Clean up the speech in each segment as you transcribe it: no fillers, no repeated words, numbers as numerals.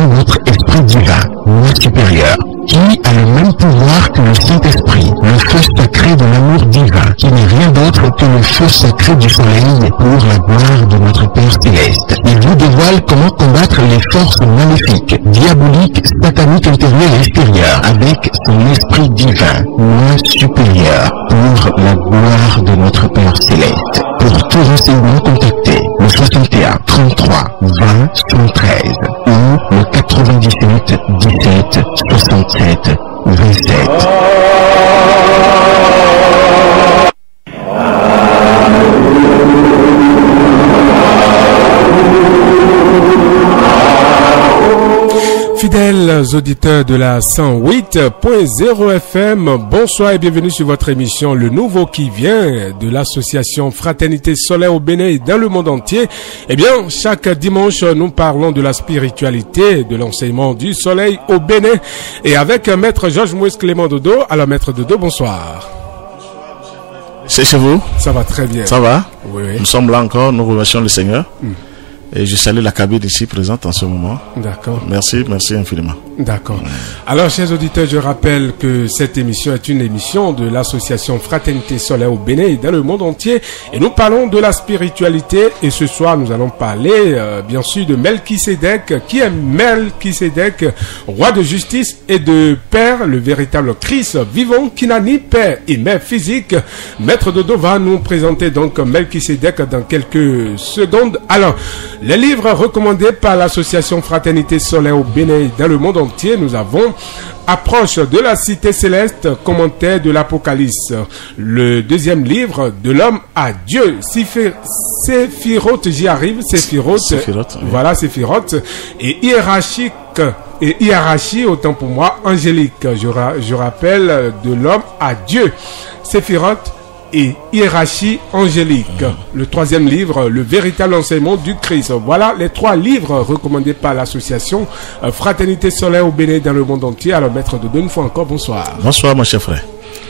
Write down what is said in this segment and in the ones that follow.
avons notre esprit divin, moi supérieur, qui a le même pouvoir que le Saint-Esprit, le feu sacré de l'amour divin, qui n'est rien d'autre que le feu sacré du soleil pour la gloire de notre Père Céleste. Il vous dévoile comment combattre les forces maléfiques, diaboliques, sataniques intérieures et extérieures, avec son esprit divin, moi supérieur, pour la gloire de notre Père Céleste. Pour tout renseignement, contactez le 61 33 20 113 ou le 97 17 67 27. Fidèles auditeurs de la 108.0 FM, bonsoir et bienvenue sur votre émission Le Nouveau qui vient de l'association Fraternité Solaire au Bénin et dans le monde entier. Eh bien, chaque dimanche, nous parlons de la spiritualité, de l'enseignement du soleil au Bénin et avec Maître Georges Moïse Clément Dodo. Alors Maître Dodo, bonsoir. C'est chez vous? Ça va très bien. Ça va? Oui. Nous sommes là encore, nous remercions le Seigneur. Et je salue la cabine ici présente en ce moment. D'accord. Merci infiniment. D'accord. Alors, chers auditeurs, je rappelle que cette émission est une émission de l'association Fraternité Solaire au Bénin et dans le monde entier. Et nous parlons de la spiritualité. Et ce soir, nous allons parler, bien sûr, de Melchisédek. Qui est Melchisédek, roi de justice et de Père, le véritable Christ vivant, qui n'a ni père et mère physique. Maître Dodo va nous présenter donc Melchisédek dans quelques secondes. Alors, les livres recommandés par l'association Fraternité Solaire au Bénin et dans le monde entier, nous avons Approche de la Cité Céleste, commentaire de l'Apocalypse, le deuxième livre de l'homme à Dieu, Séphiroth, j'y arrive, Séphiroth, oui. Voilà, Séphiroth, et hiérarchie, autant pour moi, angélique, je rappelle, de l'homme à Dieu, Séphiroth, et hiérarchie angélique. Le troisième livre, le véritable enseignement du Christ. Voilà les trois livres recommandés par l'association Fraternité Solaire au Bénin dans le monde entier. Alors Maître Dodo, une fois encore, bonsoir. Bonsoir mon cher frère.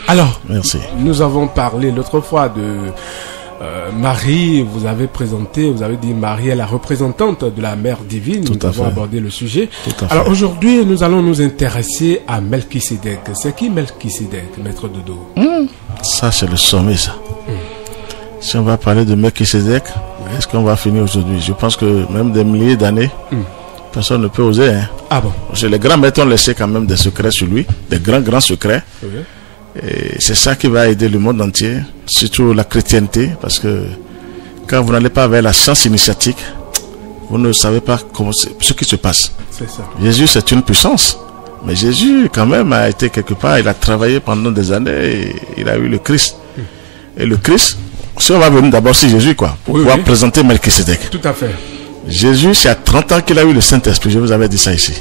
Alors, merci. Nous avons parlé l'autre fois de Marie, vous avez dit Marie est la représentante de la Mère divine. Nous avons abordé le sujet. Alors aujourd'hui, nous allons nous intéresser à Melchisédek. C'est qui Melchisédek, Maître Dodo? Ça, c'est le sommet, ça. Si on va parler de Melchisédek, est-ce qu'on va finir aujourd'hui? Je pense que même des milliers d'années, personne ne peut oser. Hein. Ah bon? Parce que les grands maîtres ont laissé quand même des secrets sur lui, des grands secrets. Et c'est ça qui va aider le monde entier, surtout la chrétienté, parce que quand vous n'allez pas vers la science initiatique, vous ne savez pas ce qui se passe. C'est ça. Jésus, c'est une puissance. Mais Jésus, quand même, a été quelque part, il a travaillé pendant des années et il a eu le Christ. Et le Christ, si on va venir d'abord sur Jésus, quoi, pour pouvoir présenter Melchisédek. Tout à fait. Jésus, c'est à 30 ans qu'il a eu le Saint-Esprit, je vous avais dit ça ici.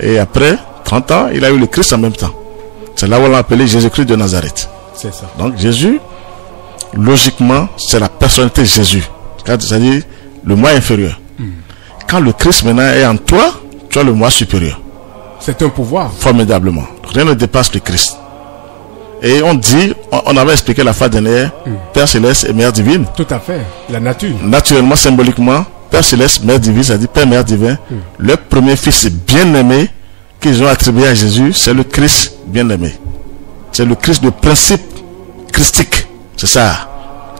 Et après 30 ans, il a eu le Christ en même temps. C'est là où on l'a appelé Jésus-Christ de Nazareth. C'est ça. Donc Jésus, logiquement, c'est la personnalité de Jésus. C'est-à-dire le moi inférieur. Quand le Christ maintenant est en toi, tu as le moi supérieur. C'est un pouvoir. Formidablement. Rien ne dépasse le Christ. Et on dit, on avait expliqué la fois dernière, Père Céleste et Mère Divine. Tout à fait. La nature. Naturellement, symboliquement, Père Céleste, Mère Divine, c'est-à-dire Père, Mère Divin. Le premier fils bien-aimé qu'ils ont attribué à Jésus, c'est le Christ bien-aimé. C'est le Christ de principe christique. C'est ça.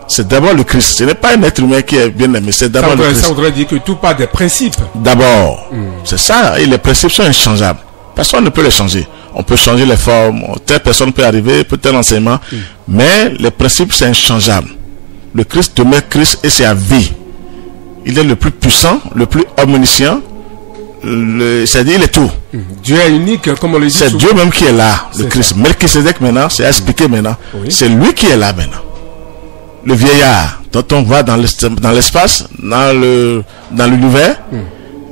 C'est d'abord le Christ. Ce n'est pas un être humain qui est bien-aimé, c'est d'abord le Christ. Ça voudrait dire que tout part des principes. D'abord. C'est ça. Et les principes sont inchangeables. Personne ne peut les changer. On peut changer les formes, telle personne peut arriver, peut tel enseignement, mais les principes c'est inchangeable. Le Christ demeure Christ et c'est à vie. Il est le plus puissant, le plus omniscient, c'est-à-dire il est tout. Dieu est unique, comme on le dit. C'est Dieu même qui est là, le Christ. Melchisédek maintenant, c'est à expliquer maintenant. C'est lui qui est là maintenant. Le vieillard dont on va dans l'espace, dans l'univers,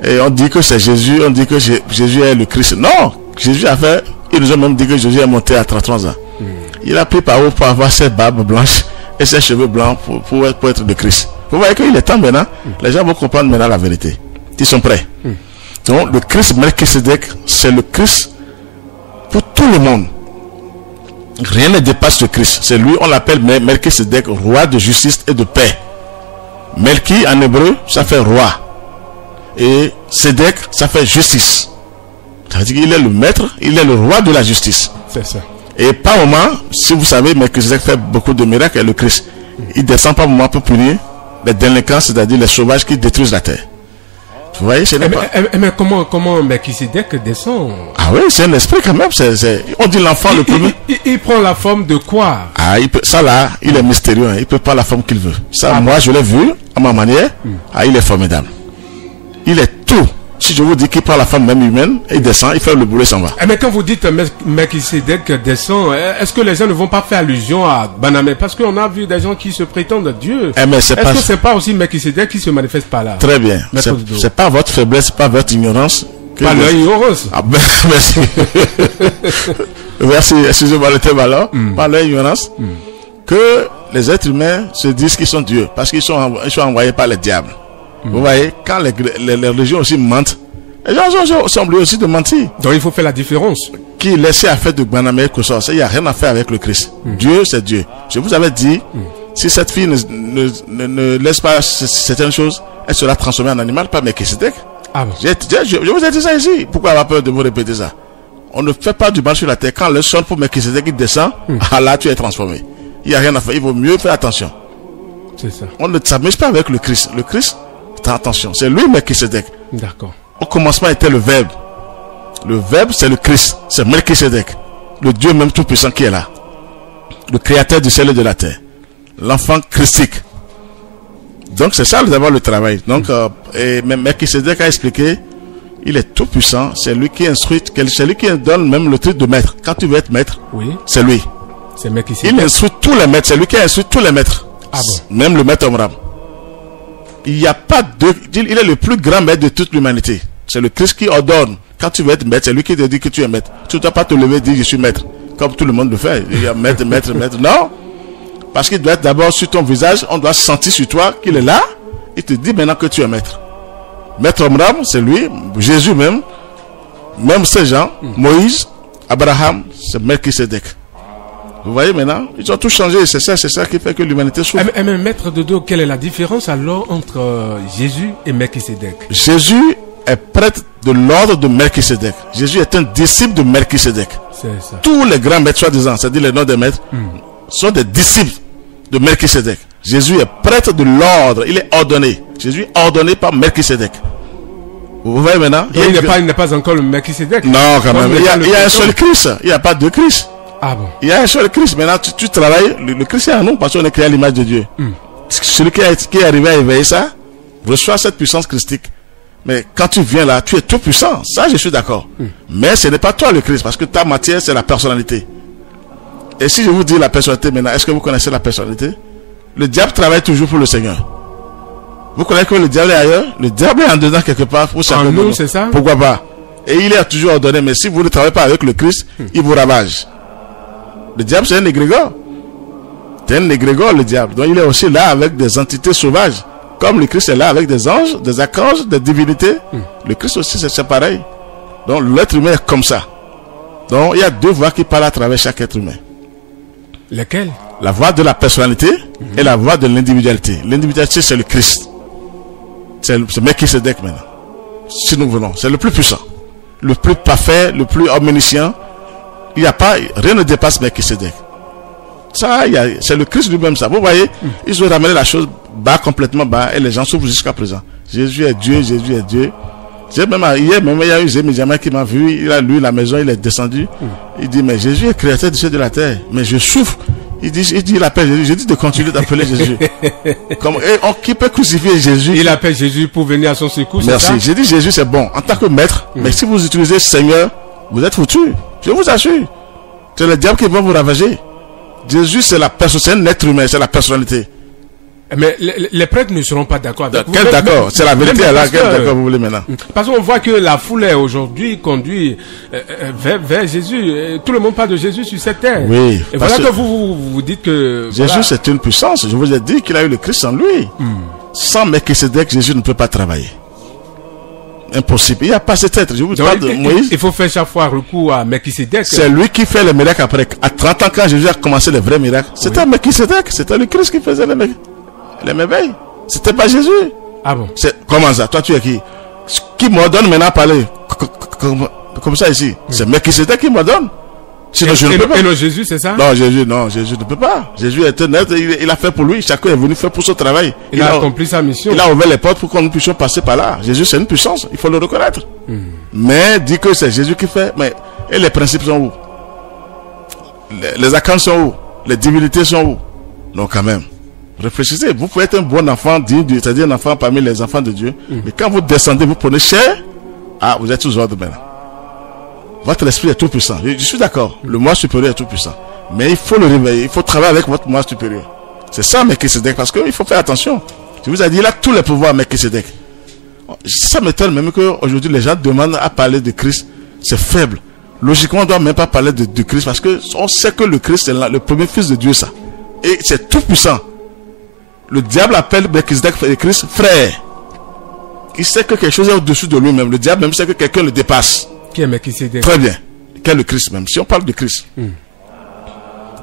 et on dit que c'est Jésus, on dit que Jésus est le Christ. Non, Jésus a fait, ils nous ont même dit que Jésus est monté à 33 ans. Il a pris par haut pour avoir ses barbes blanches et ses cheveux blancs pour être le Christ. Vous voyez qu'il est temps maintenant, les gens vont comprendre maintenant la vérité. Ils sont prêts. Donc le Christ Melchisédek, c'est le Christ pour tout le monde. Rien ne dépasse le Christ. C'est lui, on l'appelle Melchisédek, roi de justice et de paix. Melchi en hébreu, ça fait roi. Et Sédek, ça fait justice. Ça veut dire qu'il est le maître, il est le roi de la justice. C'est ça. Et par moment, si vous savez, Melchisedec fait beaucoup de miracles, et le Christ, il descend par moment pour punir les délinquants, c'est-à-dire les sauvages qui détruisent la terre. Vous voyez, c'est pas... Mais comment Melchisedec descend? Ah oui, c'est un esprit quand même. On dit l'enfant le premier. Il prend la forme de quoi? Ah, ça là, il est mystérieux. Hein. Il peut prendre la forme qu'il veut. Ça, moi, je l'ai vu à ma manière. Ah, il est formidable. Il est tout. Si je vous dis qu'il prend la forme même humaine, il descend, il fait le boulot et s'en va. Mais quand vous dites Melchisedec descend, est-ce que les gens ne vont pas faire allusion à Banamé? Parce qu'on a vu des gens qui se prétendent Dieu. Est-ce que c'est pas aussi Melchisedec qui se manifeste par là? Très bien. C'est pas votre faiblesse, c'est pas votre ignorance. Pas leur ignorance. Ah ben, merci. Merci, excusez-moi le terme alors. Pas leur ignorance. Que les êtres humains se disent qu'ils sont Dieu. Parce qu'ils sont envoyés par les diables. Vous voyez, quand les religions aussi mentent, les gens sont obligés aussi de mentir. Donc il faut faire la différence. Qui laissait à faire de Banamé que ça, il n'y a rien à faire avec le Christ. Dieu, c'est Dieu. Je vous avais dit, si cette fille ne laisse pas certaines choses, elle sera transformée en animal par Melchisedec. Ah bon. Je vous ai dit ça ici. Pourquoi avoir peur de vous répéter ça? On ne fait pas du mal sur la terre. Quand le sol pour Melchisedec il descend, là tu es transformé. Il n'y a rien à faire. Il vaut mieux faire attention. C'est ça. On ne s'amuse pas avec le Christ. Le Christ, attention, c'est lui Melchisedec. D'accord. Au commencement était le Verbe. Le Verbe, c'est le Christ. C'est Melchisedec. Le Dieu même tout-puissant qui est là. Le créateur du ciel et de la terre. L'enfant christique. Donc c'est ça d'abord le travail. Donc Melchisedec a expliqué, il est tout-puissant. C'est lui qui instruit, c'est lui qui donne même le titre de maître. Quand tu veux être maître, c'est lui. C'est Melchisedec. Il instruit tous les maîtres. C'est lui qui instruit tous les maîtres. Ah bon. Même le maître Omram. Il n'y a pas de... Il est le plus grand maître de toute l'humanité. C'est le Christ qui ordonne. Quand tu veux être maître, c'est lui qui te dit que tu es maître. Tu ne dois pas te lever et dire je suis maître. Comme tout le monde le fait. Il y a maître. Non. Parce qu'il doit être d'abord sur ton visage. On doit sentir sur toi qu'il est là. Il te dit maintenant que tu es maître. Maître Omram, c'est lui. Jésus même. Même ces gens. Moïse, Abraham, c'est Melchisedec. Vous voyez maintenant, ils ont tout changé. C'est ça qui fait que l'humanité souffre. Mais maître Dodo, quelle est la différence alors entre Jésus et Melchisedec? Jésus est prêtre de l'ordre de Melchisedec. Jésus est un disciple de Melchisedec. C'est ça. Tous les grands maîtres, soi-disant, c'est-à-dire les noms des maîtres, sont des disciples de Melchisedec. Jésus est prêtre de l'ordre. Il est ordonné. Jésus est ordonné par Melchisedec. Vous voyez maintenant? Il n'est pas encore le Melchisedec. Non, quand même. Il y a un seul Christ. Il n'y a pas deux Christ. Ah bon. Il y a un seul Christ. Maintenant, tu travailles. Le Christ est en nous parce qu'on est créé à l'image de Dieu. Celui qui est arrivé à éveiller ça, reçoit cette puissance christique. Mais quand tu viens là, tu es tout puissant. Ça, je suis d'accord. Mais ce n'est pas toi le Christ parce que ta matière, c'est la personnalité. Et si je vous dis la personnalité maintenant, est-ce que vous connaissez la personnalité? Le diable travaille toujours pour le Seigneur. Vous connaissez que le diable est ailleurs? Le diable est en dedans quelque part. En nous, c'est ça? Pourquoi pas? Et il est toujours ordonné. Mais si vous ne travaillez pas avec le Christ, il vous ravage. Le diable, c'est un égrégore. C'est un égrégore, le diable. Donc, il est aussi là avec des entités sauvages. Comme le Christ est là avec des anges, des archanges, des divinités. Le Christ aussi, c'est pareil. Donc, l'être humain est comme ça. Donc, il y a deux voix qui parlent à travers chaque être humain. Lesquelles? La voix de la personnalité et la voix de l'individualité. L'individualité, c'est le Christ. C'est Melchisedec maintenant. Si nous venons, c'est le plus puissant, le plus parfait, le plus omniscient. Il n'y a pas, rien ne dépasse Melchisedec. Ça, c'est le Christ lui-même, ça. Vous voyez, ils ont ramené la chose bas, complètement bas, et les gens souffrent jusqu'à présent. Jésus est Dieu, Jésus est Dieu. Hier même, il y a eu Zémédiaman qui m'a vu, il a lu la maison, il est descendu. Il dit, mais Jésus est créateur du ciel et de la terre. Mais je souffre. Il appelle Jésus. Je dis de continuer d'appeler Jésus. Qui peut crucifier Jésus? Il appelle Jésus pour venir à son secours. Merci. J'ai dit Jésus, c'est bon. En tant que maître, mais si vous utilisez Seigneur, vous êtes foutu. Je vous assure. C'est le diable qui va vous ravager. Jésus, c'est la personne, c'est un être humain, c'est la personnalité. Mais les prêtres ne seront pas d'accord avec vous. Quel d'accord? C'est la vérité là. Quel d'accord vous voulez maintenant? Parce qu'on voit que la foule aujourd'hui conduit vers Jésus. Tout le monde parle de Jésus sur cette terre. Oui. Et voilà que vous dites que... Jésus, voilà, c'est une puissance. Je vous ai dit qu'il a eu le Christ en lui. Sans Melchisedec, Jésus ne peut pas travailler. Impossible. Il n'y a pas cet être. Je vous parle de Moïse. Il faut faire chaque fois recours à Melchisedec. C'est lui qui fait les miracles après. À 30 ans, quand Jésus a commencé les vrais miracles, c'était Melchisedec. C'était le Christ qui faisait les merveilles. C'était pas Jésus. Ah bon? Comment ça? Toi, tu es qui? Qui m'ordonne maintenant à parler? comme ça ici. C'est Melchisédek qui me donne. Sinon, je ne peux pas. Et le Jésus, c'est ça? Non, Jésus ne peut pas. Jésus est honnête, il a fait pour lui. Chacun est venu faire pour son travail. Il a accompli sa mission. Il a ouvert les portes pour que nous puissions passer par là. Jésus, c'est une puissance, il faut le reconnaître. Mais dit que c'est Jésus qui fait. Mais et les principes sont où? Les accords sont où? Les divinités sont où? Donc quand même, réfléchissez. Vous pouvez être un bon enfant, c'est-à-dire un enfant parmi les enfants de Dieu. Mais quand vous descendez, vous prenez chair. Ah, vous êtes sous ordre maintenant. Votre esprit est tout puissant. Je suis d'accord. Le moi supérieur est tout puissant. Mais il faut le réveiller. Il faut travailler avec votre moi supérieur. C'est ça, Melchisédek. Parce qu'il faut faire attention. Je vous ai dit, il a tous les pouvoirs, Melchisédek. Ça m'étonne même qu'aujourd'hui, les gens demandent à parler de Christ. C'est faible. Logiquement, on ne doit même pas parler de Christ. Parce qu'on sait que le Christ est le premier fils de Dieu, ça. Et c'est tout puissant. Le diable appelle Melchisédek et Christ frère. Il sait que quelque chose est au-dessus de lui-même. Le diable même sait que quelqu'un le dépasse. Qui est Melchisédek? Très bien. Quel est le Christ même? Si on parle de Christ.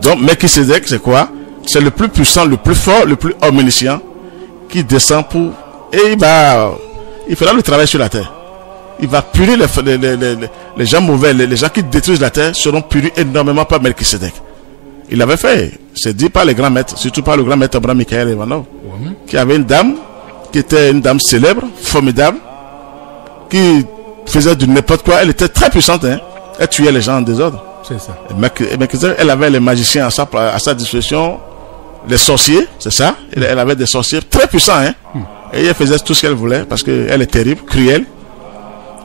Donc, Melchisédek, c'est quoi? C'est le plus puissant, le plus fort, le plus omniscient qui descend pour... Et il fera le travail sur la terre. Il va punir les gens mauvais, les gens qui détruisent la terre seront punis énormément par Melchisédek. Il avait fait, c'est dit par les grands maîtres, surtout par le grand maître Abraham Michael Ivanov, qui avait une dame, qui était une dame célèbre, formidable, qui faisait du n'importe quoi. Elle était très puissante, hein. Elle tuait les gens en désordre. C'est ça. Et elle avait les magiciens à sa disposition, les sorciers, c'est ça. Elle avait des sorciers très puissants, hein. Et elle faisait tout ce qu'elle voulait parce qu'elle est terrible, cruelle.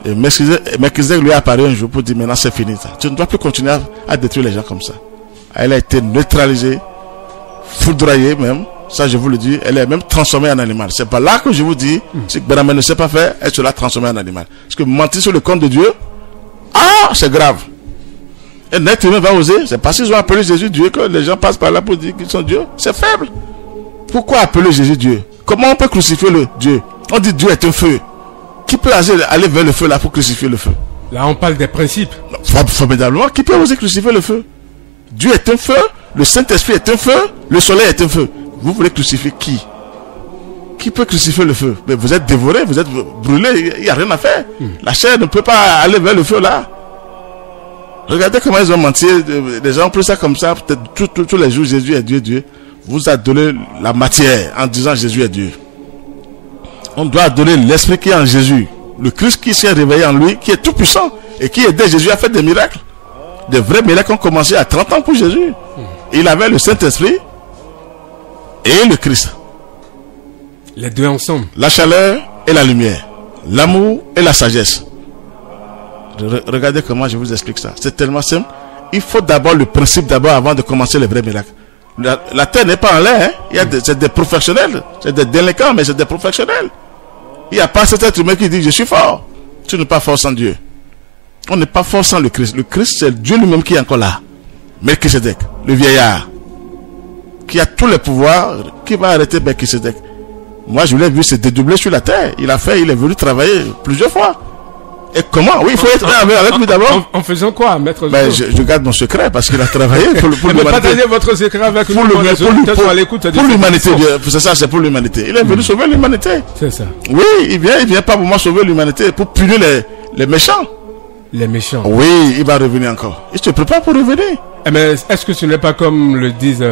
Et Melchisédek lui est apparu un jour pour dire maintenant c'est fini ça. Tu ne dois plus continuer à détruire les gens comme ça. Elle a été neutralisée, foudroyée même. Ça je vous le dis, elle est même transformée en animal. C'est pas là que je vous dis, si Benjamin ne sait pas faire, elle sera transformée en animal. Parce que mentir sur le compte de Dieu, c'est grave. Un être humain va oser, c'est parce qu'ils ont appelé Jésus Dieu que les gens passent par là pour dire qu'ils sont Dieu. C'est faible. Pourquoi appeler Jésus Dieu? Comment on peut crucifier le Dieu? On dit Dieu est un feu. Qui peut aller vers le feu là pour crucifier le feu? Là on parle des principes. Formidablement, qui peut oser crucifier le feu? Dieu est un feu, le Saint-Esprit est un feu, le soleil est un feu. Vous voulez crucifier qui? Qui peut crucifier le feu? Mais vous êtes dévoré, vous êtes brûlé, il n'y a rien à faire. La chair ne peut pas aller vers le feu là. Regardez comment ils ont menti. Les gens ont pris ça comme ça. Peut-être tous les jours, Jésus est Dieu, Dieu. Vous adorez la matière en disant Jésus est Dieu. On doit adorer l'esprit qui est en Jésus. Le Christ qui s'est réveillé en lui, qui est tout puissant et qui aidait Jésus à faire des miracles. Des vrais miracles ont commencé à 30 ans pour Jésus. Il avait le Saint-Esprit et le Christ. Les deux ensemble. La chaleur et la lumière. L'amour et la sagesse. Regardez comment je vous explique ça. C'est tellement simple. Il faut d'abord le principe d'abord avant de commencer les vrais miracles. La terre n'est pas en l'air. Hein. C'est des professionnels. C'est des délinquants, mais c'est des professionnels. Il n'y a pas cet être humain qui dit je suis fort. Tu n'es pas fort sans Dieu. On n'est pas fort sans le Christ. Le Christ, c'est Dieu lui-même qui est encore là. Melchisédek, le vieillard, qui a tous les pouvoirs, qui va arrêter Melchisédek. Moi, je l'ai vu se dédoubler sur la terre. Il est venu travailler plusieurs fois. Et comment? Oui, il faut être avec lui d'abord. En faisant quoi, maître? Ben, je garde mon secret parce qu'il a travaillé pour l'humanité. Partagez votre secret avec pour l'humanité. C'est ça, c'est pour l'humanité. Il est venu sauver l'humanité. C'est ça. Oui, il vient pas pour moi sauver l'humanité, pour punir les méchants. Les méchants. Oui, il va revenir encore. Il se prépare pour revenir. Mais est-ce que ce n'est pas comme le disent,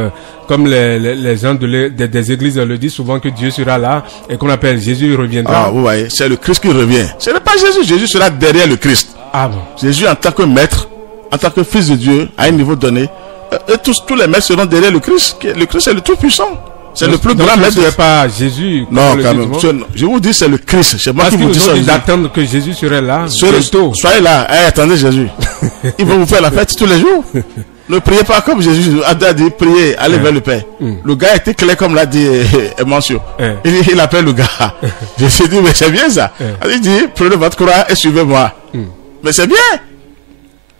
comme les gens des églises le disent souvent que Dieu sera là et qu'on appelle Jésus reviendra? Ah, vous voyez, c'est le Christ qui revient. Ce n'est pas Jésus. Jésus sera derrière le Christ. Ah bon? Jésus en tant que maître, en tant que fils de Dieu, à un niveau donné, et tous les maîtres seront derrière le Christ. Le Christ est le tout puissant. C'est le plus grand maître. Ce n'est pas Jésus. Non, quand même. Je vous dis, c'est le Christ. C'est moi qui vous dis ça. Ils attendent que Jésus serait là. Soyez là. Attendez Jésus. Il va vous faire la fête tous les jours. Ne priez pas comme Jésus a dit, priez, allez vers le Père. Le gars était clair comme l'a dit Mancio. Il appelle le gars. Je me suis dit, mais c'est bien ça. Il dit, prenez votre croix et suivez-moi. Mais c'est bien.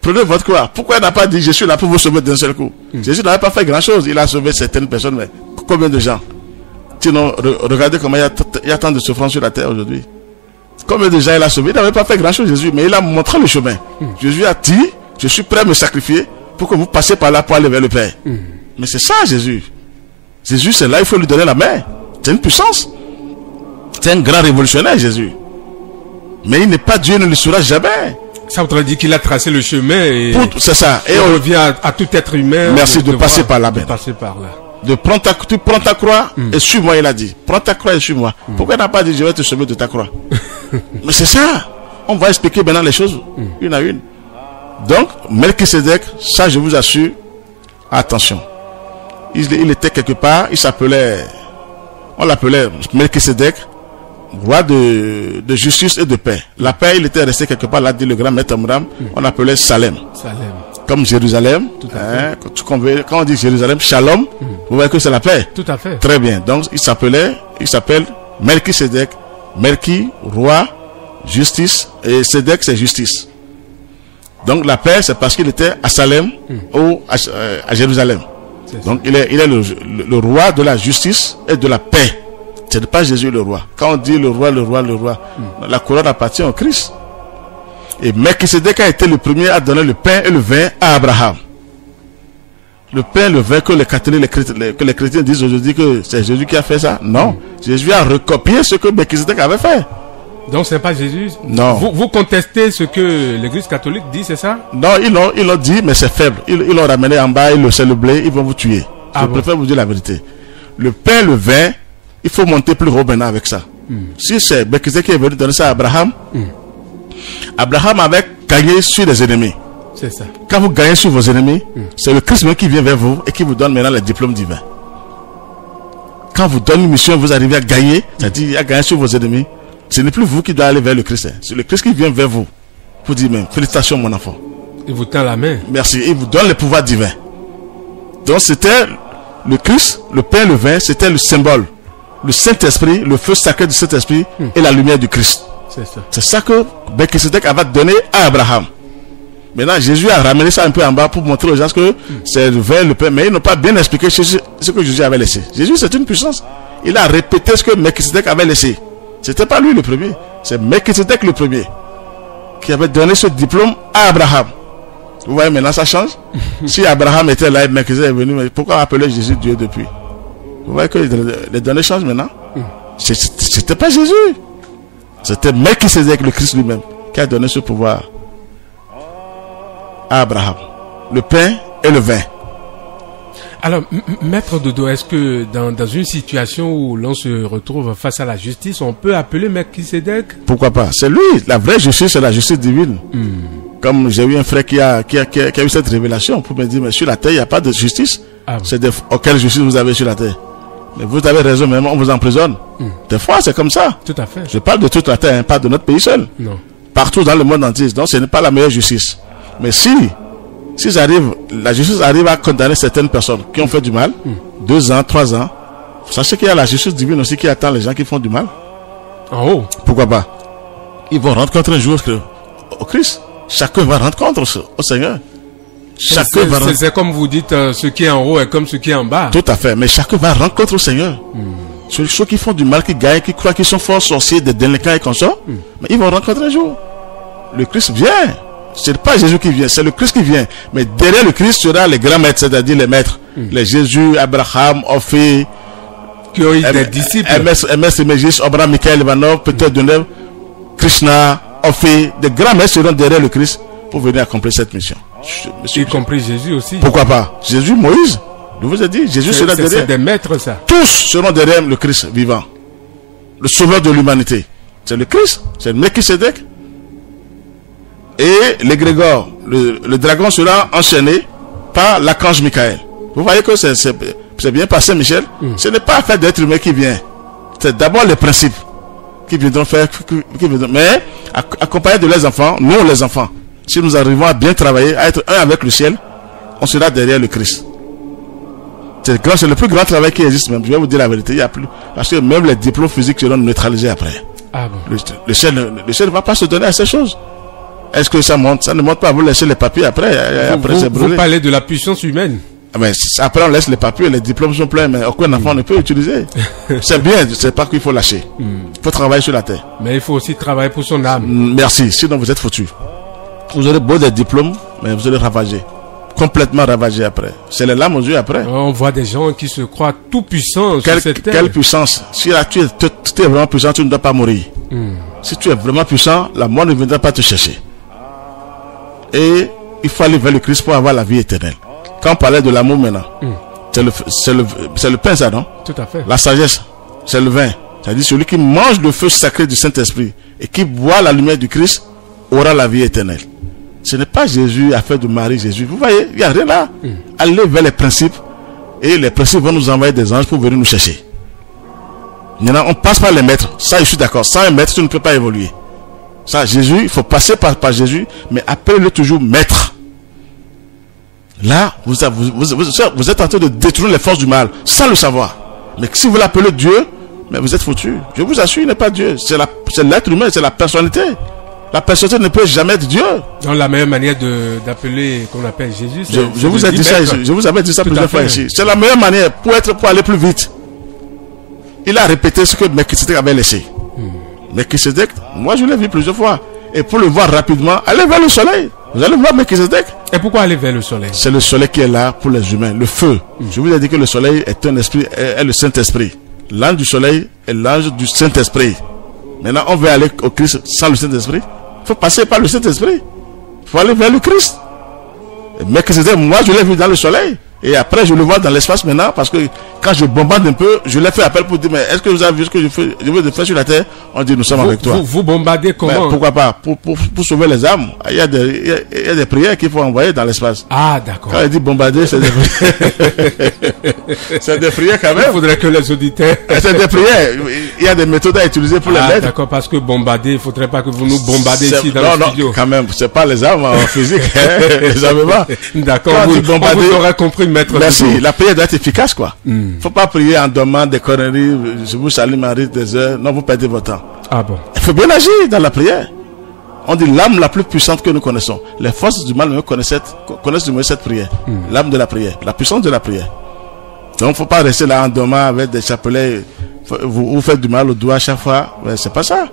Prenez votre croix. Pourquoi il n'a pas dit, je suis là pour vous sauver d'un seul coup? Jésus n'avait pas fait grand chose. Il a sauvé certaines personnes, mais combien de gens? Sinon, regardez comment il y a tant de souffrance sur la terre aujourd'hui. Combien de gens il a sauvé? Il n'avait pas fait grand chose, Jésus, mais il a montré le chemin. Jésus a dit, je suis prêt à me sacrifier pour que vous passiez par là pour aller vers le Père. Mais c'est ça, Jésus. Jésus, c'est là, il faut lui donner la main. C'est une puissance. C'est un grand révolutionnaire, Jésus. Mais il n'est pas Dieu, ne le sera jamais. Ça voudrait dire qu'il a tracé le chemin et c'est ça. Et on revient à tout être humain. Merci de passer par là. Passer par là. Tu prends ta croix et suis-moi, il a dit. Prends ta croix et suis-moi. Pourquoi il n'a pas dit je vais te sauver de ta croix? Mais c'est ça. On va expliquer maintenant les choses une à une. Donc, Melchisedec, ça je vous assure, attention. Il était quelque part, on l'appelait Melchisedec, roi de justice et de paix. La paix, il était resté quelque part, là dit le grand maître Amram, on l'appelait Salem. Comme Jérusalem, quand on dit Jérusalem, Shalom, vous voyez que c'est la paix. Tout à fait. Très bien. Donc il s'appelle Melchisedec. Melchi, roi, justice, et Sédec c'est justice. Donc la paix, c'est parce qu'il était à Salem ou à Jérusalem. Donc il est le roi de la justice et de la paix. Ce n'est pas Jésus le roi. Quand on dit le roi, la couronne appartient au Christ. Et Melchisedec a été le premier à donner le pain et le vin à Abraham. Le pain et le vin que les catholiques, que les chrétiens disent aujourd'hui que c'est Jésus qui a fait ça. Non. Jésus a recopié ce que Melchisedec avait fait. Donc c'est pas Jésus. Non. Vous contestez ce que l'Église catholique dit, c'est ça? Non, ils l'ont dit, mais c'est faible. Ils l'ont ramené en bas, ils le célébrent, ils vont vous tuer. Je préfère vous dire la vérité. Le pain et le vin, il faut monter plus haut maintenant avec ça. Si c'est Melchisedec qui est venu donner ça à Abraham, Abraham avait gagné sur les ennemis. C'est ça. Quand vous gagnez sur vos ennemis, c'est le Christ même qui vient vers vous et qui vous donne maintenant les diplômes divins. Quand vous donne une mission, vous arrivez à gagner, c'est-à-dire à gagner sur vos ennemis, ce n'est plus vous qui doit aller vers le Christ. C'est le Christ qui vient vers vous. Vous dites même, félicitations mon enfant. Il vous tend la main. Merci. Il vous donne les pouvoirs divins. Donc c'était le Christ, le pain, le vin, c'était le symbole. Le Saint-Esprit, le feu sacré du Saint-Esprit et la lumière du Christ. C'est ça que Melchisedec avait donné à Abraham. Maintenant, Jésus a ramené ça un peu en bas pour montrer aux gens que c'est le vin, le pain, mais ils n'ont pas bien expliqué ce que Jésus avait laissé. Jésus, c'est une puissance. Il a répété ce que Melchisedec avait laissé. C'était pas lui le premier, c'est Melchisedec le premier qui avait donné ce diplôme à Abraham. Vous voyez, maintenant ça change. Si Abraham était là et Melchisedec est venu, mais pourquoi appeler Jésus Dieu depuis? Vous voyez que les données changent maintenant. C'était pas Jésus. C'était Melchisedec, le Christ lui-même, qui a donné ce pouvoir à Abraham. Le pain et le vin. Alors, Maître Dodo, est-ce que dans une situation où l'on se retrouve face à la justice, on peut appeler Melchisedec? Pourquoi pas? C'est lui. La vraie justice, c'est la justice divine. Comme j'ai eu un frère qui a eu cette révélation pour me dire, mais sur la terre, il n'y a pas de justice. C'est quelle justice vous avez sur la terre? Mais vous avez raison, même on vous emprisonne. Des fois, c'est comme ça. Tout à fait. Je parle de toute la terre, pas de notre pays seul. Non. Partout dans le monde entier. Donc, ce n'est pas la meilleure justice. Mais si la justice arrive à condamner certaines personnes qui ont fait du mal, 2 ans, 3 ans, sachez qu'il y a la justice divine aussi qui attend les gens qui font du mal. En haut. Pourquoi pas? Ils vont rendre compte un jour au Christ. Chacun va rendre compte au Seigneur. C'est comme vous dites, ce qui est en haut est comme ce qui est en bas. Tout à fait, mais chacun va rendre compte au Seigneur. Ceux qui font du mal, qui gagnent, qui croient qu'ils sont forts sorciers, des délinquants et consorts, mais ils vont rencontrer un jour. Le Christ vient. Ce n'est pas Jésus qui vient, c'est le Christ qui vient. Mais derrière le Christ sera les grands maîtres, c'est-à-dire les maîtres. Les Jésus, Abraham, Ophée, qui ont eu des disciples. MS Mégis, Abraham, Michael, Ivanov, Peter Denev, Krishna, Ophée. Des grands maîtres seront derrière le Christ pour venir accomplir cette mission. Y compris Jésus aussi. Pourquoi pas? Jésus, Moïse, je vous ai dit, Jésus sera derrière. C'est des maîtres, ça. Tous seront derrière le Christ vivant. Le sauveur de l'humanité. C'est le Christ, c'est le Melchisedec. Et l'égrégore, le dragon sera enchaîné par l'archange Michael. Vous voyez que c'est bien passé, Michel. Ce n'est pas affaire d'être humain qui vient. C'est d'abord les principes qui viendront faire. Mais accompagnés de leurs enfants, nous les enfants, si nous arrivons à bien travailler, à être un avec le ciel, on sera derrière le Christ. C'est le plus grand travail qui existe même. Je vais vous dire la vérité. Il y a plus, parce que même les diplômes physiques seront neutralisés après. Ah bon. Le ciel ne va pas se donner à ces choses. Est-ce que ça monte? Ça ne monte pas. Vous laissez les papiers après. Vous parlez de la puissance humaine. Mais après on laisse les papiers, les diplômes sont pleins, mais aucun enfant ne peut utiliser. C'est bien, c'est pas qu'il faut lâcher. Il faut travailler sur la terre. Mais il faut aussi travailler pour son âme. Merci, sinon vous êtes foutu. Vous aurez beau des diplômes, mais vous allez ravager. Complètement ravagé après. C'est les larmes aux yeux après. On voit des gens qui se croient tout puissants sur cette terre. Quelle puissance? Si là, tu es vraiment puissant, tu ne dois pas mourir. Si tu es vraiment puissant, la mort ne viendra pas te chercher. Et il faut aller vers le Christ pour avoir la vie éternelle. Quand on parlait de l'amour maintenant, c'est le pain, ça, non? Tout à fait. La sagesse, c'est le vin. C'est-à-dire celui qui mange le feu sacré du Saint-Esprit et qui boit la lumière du Christ aura la vie éternelle. Ce n'est pas Jésus, affaire de Marie, Jésus. Vous voyez, il n'y a rien là. Allez vers les principes et les principes vont nous envoyer des anges pour venir nous chercher. Maintenant, on passe par les maîtres. Ça, je suis d'accord. Sans un maître, tu ne peux pas évoluer. Ça, Jésus, il faut passer par Jésus, mais appelez-le toujours maître. Là, vous êtes en train de détruire les forces du mal, sans le savoir. Mais si vous l'appelez Dieu, mais vous êtes foutu. Je vous assure, il n'est pas Dieu. C'est l'être humain, c'est la personnalité. La personnalité ne peut jamais être Dieu. Dans la meilleure manière d'appeler, qu'on appelle Jésus, je vous ai dit ça, je vous avais dit ça plusieurs fois ici. C'est la meilleure manière pour aller plus vite. Il a répété ce que Melchisedec avait laissé. Melchisedec, moi je l'ai vu plusieurs fois. Et pour le voir rapidement, allez vers le soleil. Vous allez voir Melchisedec. Et pourquoi aller vers le soleil? C'est le soleil qui est là pour les humains, le feu. Je vous ai dit que le soleil est un esprit, est le Saint-Esprit. L'ange du soleil est l'ange du Saint-Esprit. Maintenant, on veut aller au Christ sans le Saint-Esprit. Il faut passer par le Saint-Esprit. Il faut aller vers le Christ. Melchisedec, moi je l'ai vu dans le soleil. Et après, je le vois dans l'espace maintenant, parce que quand je bombarde un peu, je l'ai fait appel pour dire, mais est-ce que vous avez vu ce que je veux faire sur la terre? On dit, nous sommes avec toi. Vous bombardez comment? Mais pourquoi pas? Pour sauver les âmes. Il y a des prières qu'il faut envoyer dans l'espace. Ah, d'accord. Quand il dit bombarder, c'est des prières. C'est des prières quand même. Il faudrait que les auditeurs... C'est des prières. Il y a des méthodes à utiliser pour les mettre. D'accord, parce que bombarder, il ne faudrait pas que vous nous bombardiez ici dans le studio. Non, quand même, c'est pas les armes en physique. Les armements. D'accord, on vous aura compris, maître. Merci. La prière doit être efficace, quoi. Faut pas prier en demandant des conneries. Je vous salue Marie des heures. Non, vous perdez votre temps. Ah bon. Il faut bien agir dans la prière. On dit l'âme la plus puissante que nous connaissons. Les forces du mal connaissent du moins cette prière. L'âme de la prière. La puissance de la prière. Donc, faut pas rester là en demandant avec des chapelets. Vous faites du mal au doigt à chaque fois. Mais c'est pas ça.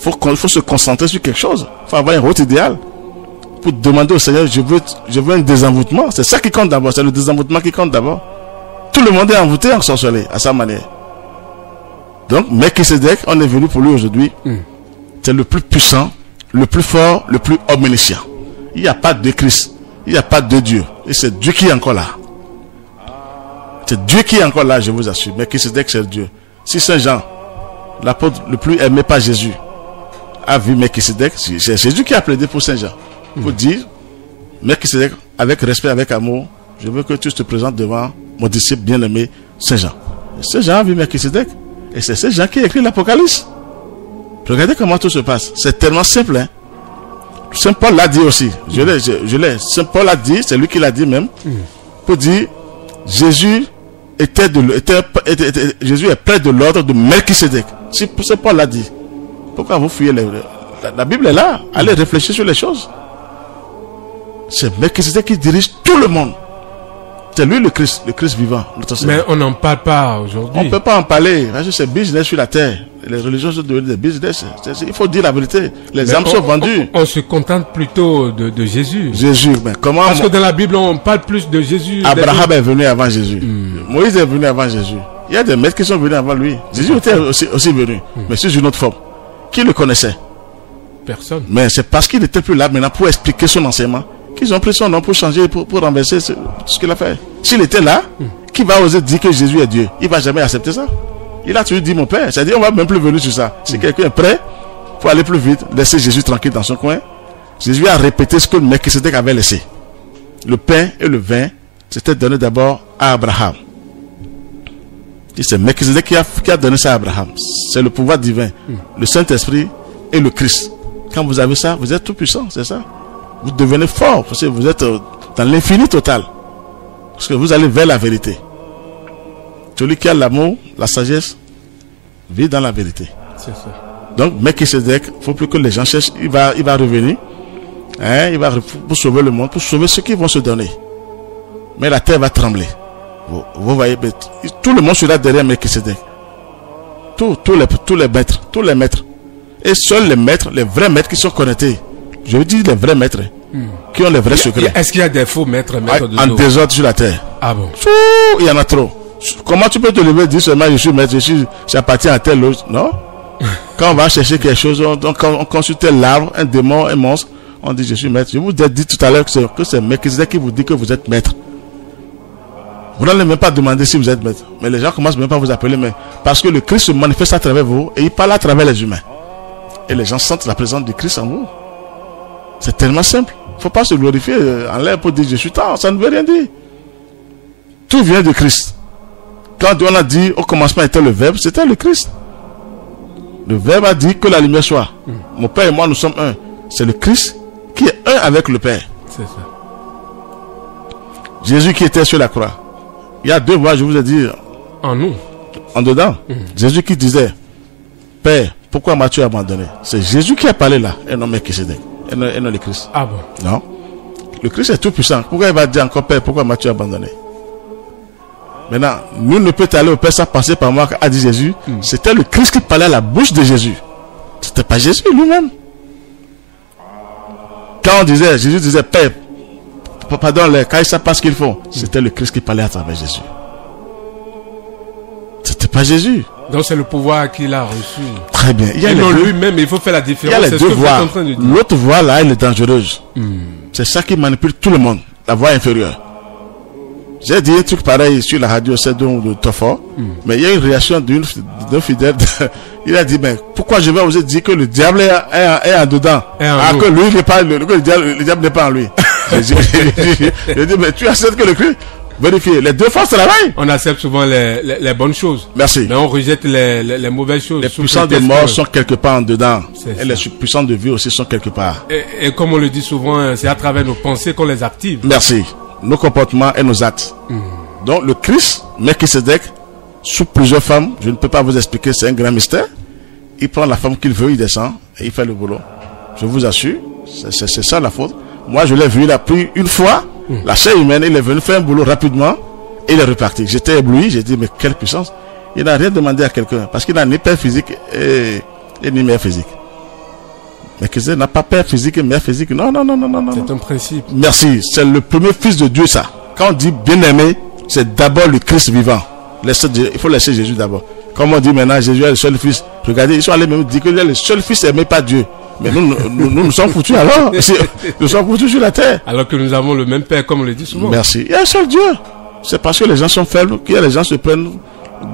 Faut se concentrer sur quelque chose. Faut avoir une route idéale. Pour demander au Seigneur, je veux un désenvoûtement. C'est ça qui compte d'abord. C'est le désenvoûtement qui compte d'abord. Tout le monde est envoûté en sorcellerie, à sa manière. Donc, Melchisedec, on est venu pour lui aujourd'hui. C'est le plus puissant, le plus fort, le plus omniscient. Il n'y a pas de Christ. Il n'y a pas de Dieu. Et c'est Dieu qui est encore là. C'est Dieu qui est encore là, je vous assure. Melchisedec, c'est Dieu. Si Saint Jean, l'apôtre le plus aimé par Jésus, a vu Melchisedec, c'est Jésus qui a plaidé pour Saint Jean. Pour dire, Melchisedec, avec respect, avec amour, je veux que tu te présentes devant mon disciple bien-aimé, Saint Jean. Et Saint Jean a vu Melchisedec. Et c'est Saint Jean qui a écrit l'Apocalypse. Regardez comment tout se passe. C'est tellement simple, hein. Saint Paul l'a dit aussi. Je l'ai. Saint Paul l'a dit, c'est lui qui l'a dit même. Pour dire, Jésus est près de l'ordre de Melchisedec. Si Saint Paul l'a dit. Pourquoi vous fuyez la Bible est là. Allez réfléchir sur les choses. C'est Melchisedec qui dirige tout le monde. C'est lui le Christ vivant. Mais on n'en parle pas aujourd'hui. On ne peut pas en parler. C'est business sur la terre. Les religions sont devenues des business. Il faut dire la vérité. Les âmes sont vendues. On se contente plutôt de Jésus. Jésus, mais comment? Parce que dans la Bible, on parle plus de Jésus. Abraham est venu avant Jésus. Moïse est venu avant Jésus. Il y a des maîtres qui sont venus avant lui. Jésus était aussi venu, mais sous une autre forme. Qui le connaissait? Personne. Mais c'est parce qu'il n'était plus là maintenant pour expliquer son enseignement qu'ils ont pris son nom pour changer, pour renverser ce qu'il a fait. S'il était là, qui va oser dire que Jésus est Dieu? Il ne va jamais accepter ça. Il a toujours dit mon Père. C'est-à-dire on ne va même plus venir sur ça. Si quelqu'un est prêt pour aller plus vite, laisser Jésus tranquille dans son coin. Jésus a répété ce que Melchisedec avait laissé. Le pain et le vin, c'était donné d'abord à Abraham. Et c'est Melchisedec qui a donné ça à Abraham. C'est le pouvoir divin, le Saint-Esprit et le Christ. Quand vous avez ça, vous êtes tout puissant, c'est ça. Vous devenez fort, parce que vous êtes dans l'infini total. Parce que vous allez vers la vérité. Celui qui a l'amour, la sagesse, vit dans la vérité. C'est ça. Donc, Melchisedec, il ne faut plus que les gens cherchent. Il va revenir. Hein, il va pour sauver le monde, pour sauver ceux qui vont se donner. Mais la terre va trembler. Vous voyez, tout le monde sera derrière Melchisedec. Tous les maîtres. Et seuls les maîtres, les vrais maîtres qui sont connectés. Je veux dire les vrais maîtres, qui ont les vrais secrets. Est-ce qu'il y a des faux maîtres en désordre sur la terre? Ah bon? Il y en a trop. Comment tu peux te lever et dire seulement je suis maître, j'appartiens à telle autre? Non. Quand on va chercher quelque chose, on consulte l'arbre, un démon, un monstre, on dit je suis maître. Je vous ai dit tout à l'heure que c'est Melchisedec qui vous dit que vous êtes maître. Vous n'allez même pas demander si vous êtes maître. Mais les gens commencent même pas à vous appeler maître. Parce que le Christ se manifeste à travers vous et il parle à travers les humains. Et les gens sentent la présence du Christ en vous. C'est tellement simple. Il ne faut pas se glorifier en l'air pour dire je suis tant. Ça ne veut rien dire. Tout vient de Christ. Quand on a dit au commencement était le Verbe, c'était le Christ. Le Verbe a dit que la lumière soit. Mon Père et moi nous sommes un. C'est le Christ qui est un avec le Père. C'est ça. Jésus qui était sur la croix. Il y a deux voix, je vous ai dit. En nous. En dedans. Jésus qui disait Père, pourquoi m'as-tu abandonné? C'est Jésus qui a parlé là, et non Melchisedec, et non le Christ. Ah bon? Non. Le Christ est tout puissant. Pourquoi il va dire encore Père, pourquoi m'as-tu abandonné? Maintenant, nous ne peut aller au Père sans passer par moi, a dit Jésus. C'était le Christ qui parlait à la bouche de Jésus. C'était pas Jésus lui-même. Quand on disait, Jésus disait Père, pardonne-les, quand ils savent pas ce qu'ils font, c'était le Christ qui parlait à travers Jésus. C'était pas Jésus. Donc c'est le pouvoir qu'il a reçu. Très bien. Il y a lui-même, il faut faire la différence. Il y a les deux voies. L'autre voie là, elle est dangereuse. C'est ça qui manipule tout le monde. La voie inférieure. J'ai dit un truc pareil sur la radio, c'est de Tofort. Mais il y a une réaction d'un fidèle. Il a dit, mais pourquoi je vais oser dire que le diable est en dedans? Que lui, il n'est pas, le diable n'est pas en lui. J'ai dit, mais tu acceptes que le Christ? Vérifiez, les deux forces travaillent. On accepte souvent les bonnes choses. Merci. Mais on rejette les mauvaises choses. Les puissants de mort sont quelque part en dedans. Et les puissants de vie aussi sont quelque part. Et comme on le dit souvent, c'est à travers nos pensées qu'on les active. Merci. Nos comportements et nos actes. Donc le Christ, Melchisedec, sous plusieurs femmes, je ne peux pas vous expliquer, c'est un grand mystère. Il prend la femme qu'il veut, il descend et il fait le boulot. Je vous assure, c'est ça la faute. Moi je l'ai vu, il a pris une fois la chair humaine, il est venu faire un boulot rapidement et il est reparti. J'étais ébloui, j'ai dit mais quelle puissance. Il n'a rien demandé à quelqu'un parce qu'il n'a ni père physique et ni mère physique. Mais que n'a pas père physique et mère physique. Non. C'est un principe. Merci. C'est le premier fils de Dieu, ça. Quand on dit bien-aimé, c'est d'abord le Christ vivant. Il faut laisser Jésus d'abord. Comme on dit maintenant, Jésus est le seul fils. Regardez, ils sont allés même dire qu'il est le seul fils aimé par Dieu. Mais nous sommes foutus alors. Nous sommes foutus sur la terre. Alors que nous avons le même Père, comme on le dit souvent. Merci. Il y a un seul Dieu. C'est parce que les gens sont faibles que les gens se prennent.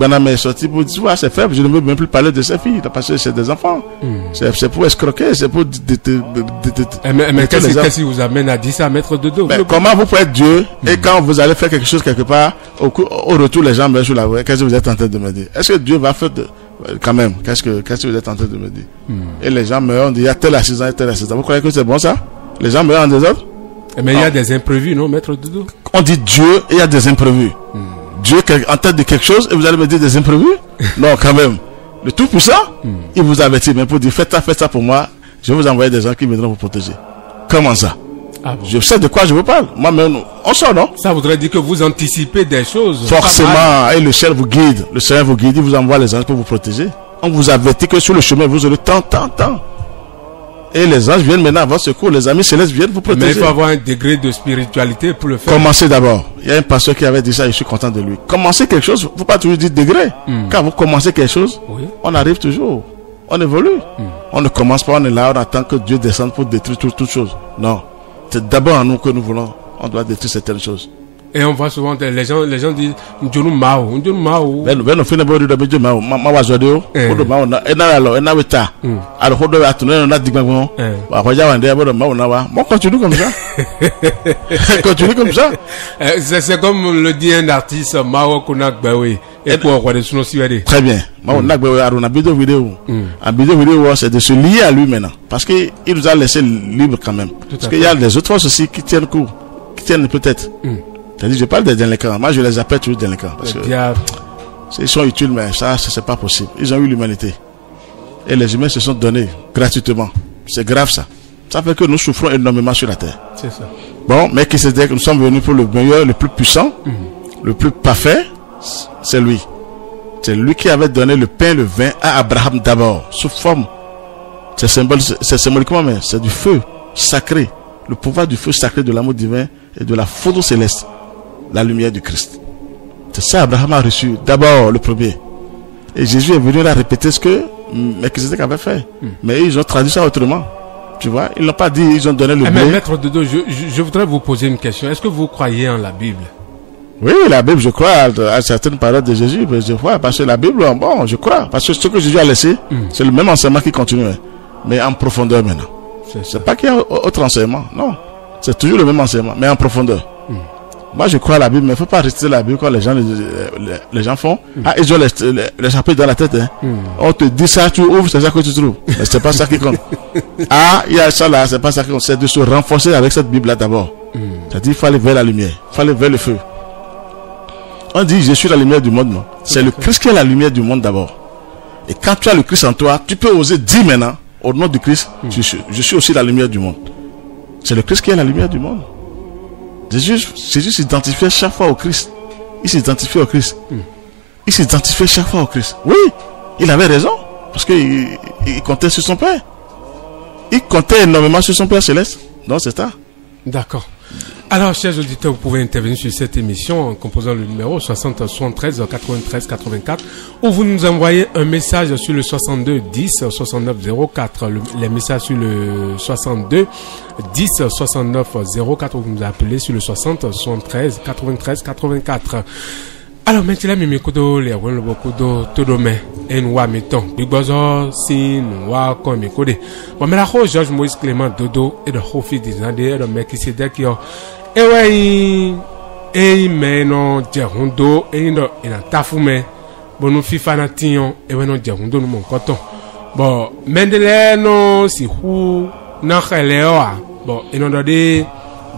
Benham est sorti pour dire, c'est faible, je ne veux même plus parler de ses filles, parce que c'est des enfants. C'est pour escroquer, c'est pour... Mais qu'est-ce qui vous amène à dire ça, maître de dos? Comment vous pouvez être Dieu, et quand vous allez faire quelque chose quelque part, au retour, les gens meurent sur la voie, qu'est-ce que vous êtes en train de me dire? Est-ce que Dieu va faire quand même, qu'est-ce que vous êtes en train de me dire? Et les gens meurent, on dit, il y a tel assistant, tel assistant. Vous croyez que c'est bon ça? Les gens meurent en désordre? Mais il y a des imprévus, non, maître de dos? On dit Dieu, et il y a des imprévus. Dieu en tête de quelque chose et vous allez me dire des imprévus? Non, quand même. Le Tout-Puissant, il vous avertit, mais pour dire faites ça pour moi, je vais vous envoyer des gens qui viendront vous protéger. Comment ça? Bon. Je sais de quoi je vous parle. Moi-même, on sort, non? Ça voudrait dire que vous anticipez des choses. Forcément, et le ciel vous guide. Le Seigneur vous guide, il vous envoie les anges pour vous protéger. On vous avertit que sur le chemin, vous aurez tant. Et les anges viennent maintenant à votre secours. Les amis célestes viennent vous protéger. Mais il faut avoir un degré de spiritualité pour le faire. Commencez d'abord. Il y a un pasteur qui avait dit ça, je suis content de lui. Commencez quelque chose, il ne faut pas toujours dire degré. Quand vous commencez quelque chose, on arrive toujours. On évolue. On ne commence pas, on est là, on attend que Dieu descende pour détruire toutes choses. Non. C'est d'abord en nous que nous voulons. On doit détruire certaines choses. Et on voit souvent les gens disent Ndjonu Mao. Ben fina bodu da bejo Mao. Ma wazodo. Odo Mao na ena weta. Alors odo atune na digbangon. Wa kwaja wande bodo Mao na wa. Bon continue comme ça. Continue comme ça. C'est comme le dit un artiste Mao Kunagbawe. Et pour quoi de son siwede. Très bien. Mao Nagbawe aruna vidéo. En vidéo c'est de se lier à lui maintenant parce que il nous a laissé libre quand même. Parce qu'il y a des autres forces aussi qui tiennent coup, qui tiennent peut-être. Je parle des délinquants. Moi, je les appelle toujours délinquants. Parce que ils sont utiles, mais ça, c'est pas possible. Ils ont eu l'humanité. Et les humains se sont donnés gratuitement. C'est grave, ça. Ça fait que nous souffrons énormément sur la terre. C'est ça. Bon, mais qui c'est que nous sommes venus pour le meilleur, le plus puissant, le plus parfait, c'est lui. C'est lui qui avait donné le pain et le vin à Abraham d'abord, sous forme. C'est symboliquement, mais c'est du feu sacré. Le pouvoir du feu sacré de l'amour divin et de la foudre céleste. La lumière du Christ. C'est ça Abraham a reçu d'abord le premier. Et Jésus est venu là répéter ce que Melchisedec avait fait. Mais ils ont traduit ça autrement. Tu vois, ils n'ont pas dit, ils ont donné le blé. Mais Maître Dodo, je voudrais vous poser une question. Est-ce que vous croyez en la Bible? Oui, la Bible, je crois à certaines paroles de Jésus. Je crois, parce que la Bible, bon, je crois. Parce que ce que Jésus a laissé, c'est le même enseignement qui continue. Mais en profondeur maintenant. C'est pas qu'il y a autre enseignement. Non. C'est toujours le même enseignement, mais en profondeur. Moi, je crois à la Bible, mais il ne faut pas rester la Bible quand les gens font. Ah, ils ont les chapeaux dans la tête. On te dit ça, tu ouvres, c'est ça que tu trouves. Mais c'est pas ça qui compte. Ah, il y a ça là, c'est pas ça qui compte. C'est de se renforcer avec cette Bible-là d'abord. C'est-à-dire, il faut aller vers la lumière. Il faut aller vers le feu. On dit, je suis la lumière du monde, non? C'est le Christ qui est la lumière du monde d'abord. Et quand tu as le Christ en toi, tu peux oser dire maintenant, au nom du Christ, je suis aussi la lumière du monde. C'est le Christ qui est la lumière du monde. Jésus s'identifiait chaque fois au Christ. Il s'identifiait au Christ. Il s'identifiait chaque fois au Christ. Oui, il avait raison. Parce qu'il comptait sur son Père. Il comptait énormément sur son Père céleste. Donc c'est ça. D'accord. Alors, chers auditeurs, vous pouvez intervenir sur cette émission en composant le numéro 60 73 93 84 ou vous nous envoyez un message sur le 62 10 69 04. Les messages sur le 62 10 69 04 ou vous nous appelez sur le 60 73 93 84. Alors, maintenant, mes mikodo, les ouens, le bokudo, todo me, en wa meton, bigbozo, sin, wa, kon mikode. Bon, mais la chose, Georges Moïse Clément Dodo, et de Hofi Dizande, et de Melchisedec, yo, mais non, Jehundo, et non, et na tafume, bon, nous fifa na tion, et non, Jehundo, nous mon coton. Bon, mendele, non, si hu, na kheleoa, bon, et non, de,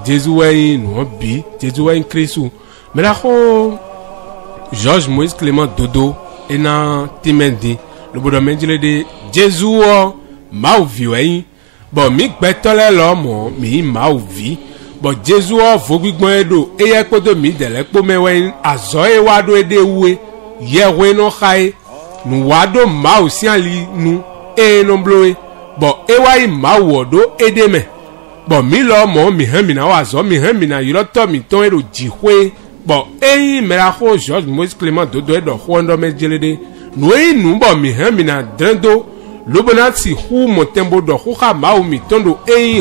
Jésus, nous, bi, Jésus, Christou. Mais la chose, Georges Moïse Clément Dodo et na Timendi le bodo menjile de Jésus ma ouvi bon mi gbetole lo mo mi ma ouvi bon Jésus vogbigbo edo e ye ko do mi dele po mewe azo e wa do ede uwe ye we no khai nu wa do ma o si ali nu e no bloe bon e wa i ma wo do ede me bon mi lo mo mi han mi na wa zo mi han mi na yiro to mi ton ero jihwe. Bon, mais la chose, Georges Moïse Clément Dodo est dans Rwanda, mais je l'ai dit. Nous, bon, mi na drendo, le bonat si ou mon tembo de Ruka Mao mi tondo,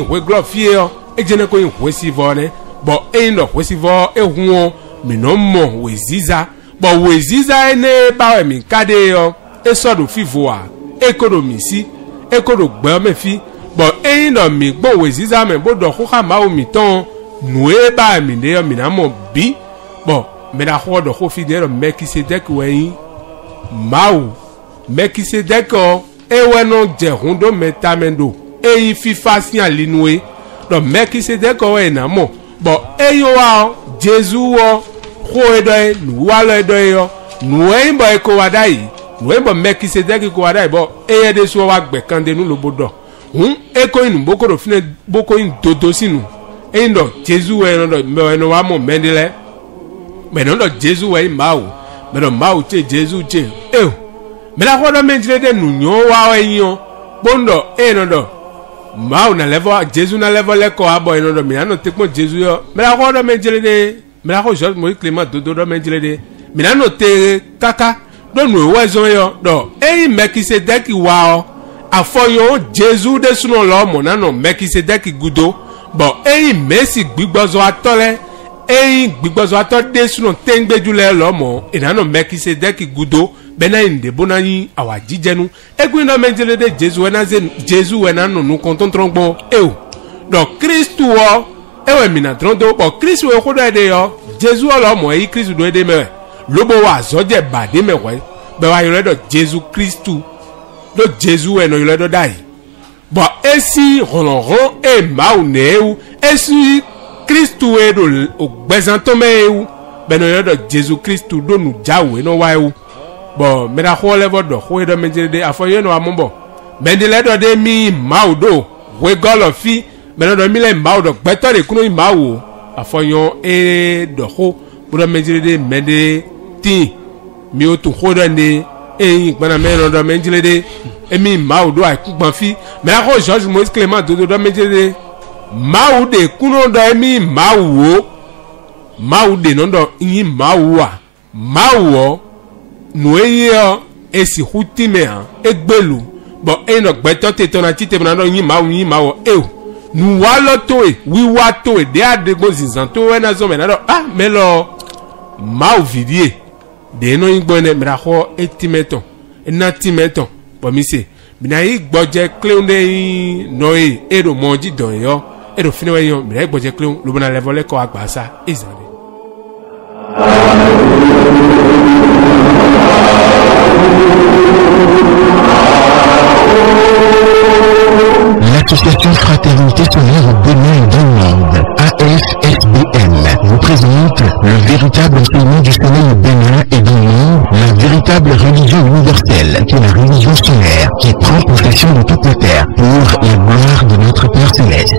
reglofier, et je ne connais pas si vone. Bon, no, si vone, rouon, mais non, mon, ziza. Bon, ziza, ne, pas, mi kade, et soit de fivoa, économie si, économie, me fi. Bon, no, mi, bon, ziza, mais bon, de Ruka Mao mi ton, nous, pas, mi, mi na mon bi. Bon, mais la roi de Hofidel, Melchisedec, oui, Maou, Melchisedec, et ouais, non, Jehundo, metamendo, et il fit facile à l'inoué. Donc, Melchisedec, ouais, non, bon, et yo, Jésus, Roedoy, nous, Aloedoy, nous, et Kowadai, nous, Melchisedec, Kowadai, bon, et des soirs, Bekande, nous, le boudon. Et quand nous, beaucoup de filles, beaucoup de dodo, si nous, et non, Jésus, et non, mon mendele. Mais non, Jésus est Mao. Mais non, Mao, c'est Jésus, c'est. Mais la fois de mentir de nous, nous, waouh, bon, et non, Mao n'a levé, Jésus n'a levé les corps, boy, non, mais non, t'es quoi, Jésus, mais la fois de mentir de, mais la fois, Georges Moïse Clément Dodo de mentir de, mais là, non, t'es caca, donc nous, oiseaux, non, et Melchisedec, waouh, à foyon, Jésus de son nom, non, Melchisedec, goudo, bon, et merci, bigozo à tole. Et gbigbozo ato de suno tengbe jule lomo enano Melchisedec gudo bena inde bonani awa jijenu egwino menjele de Jésus enano nu konton trongbo donc Christ wo ewe mina trondo bo Christ wo kodo de yo Jésus lomo e Christ do de me lobo wa zoje bade me we be wa yore do Jésus Christ do Jésus eno yore do dai bo esi ronron e mauneu esi Christou est au Bézantomé, ben de Jésus Christou do nous jaou et no waou. Bon, mais la rôle est de rôle de méditer à foyer no amombo. Ben de l'aide de mi maudo, wegolo fi, ben de mille maudo, beto de kuno mau, à foyon et de rôle pour de méditer méditer, mi au tout rôle de et ben amène de méditer et mi maudo à coupe fi, mais la rôle Georges Moïse Clément de méditer. Mau de kuno do emi mau de nondo yi maua mau no eyo esi hutimea egbelu bon Enoch beto te tonati te mnano nyi mawo nous walo toe wi wato de adego zinzanto we na zo menado melo mau vidie de no igbo ne mraho etimeton enatimeton bo mi se mina yi gboje kleunde noe ero monji don yo ero finewe yo mina gboje kleun lo bona level ko agbasa izane. L'association Fraternité Solaire au Bénin et dans le monde, AFSBN, vous présente le véritable enseignement du soleil au Bénin et dans le monde, la véritable religion universelle, qui est la religion solaire, qui prend possession de toute la terre pour la gloire de notre Père Céleste.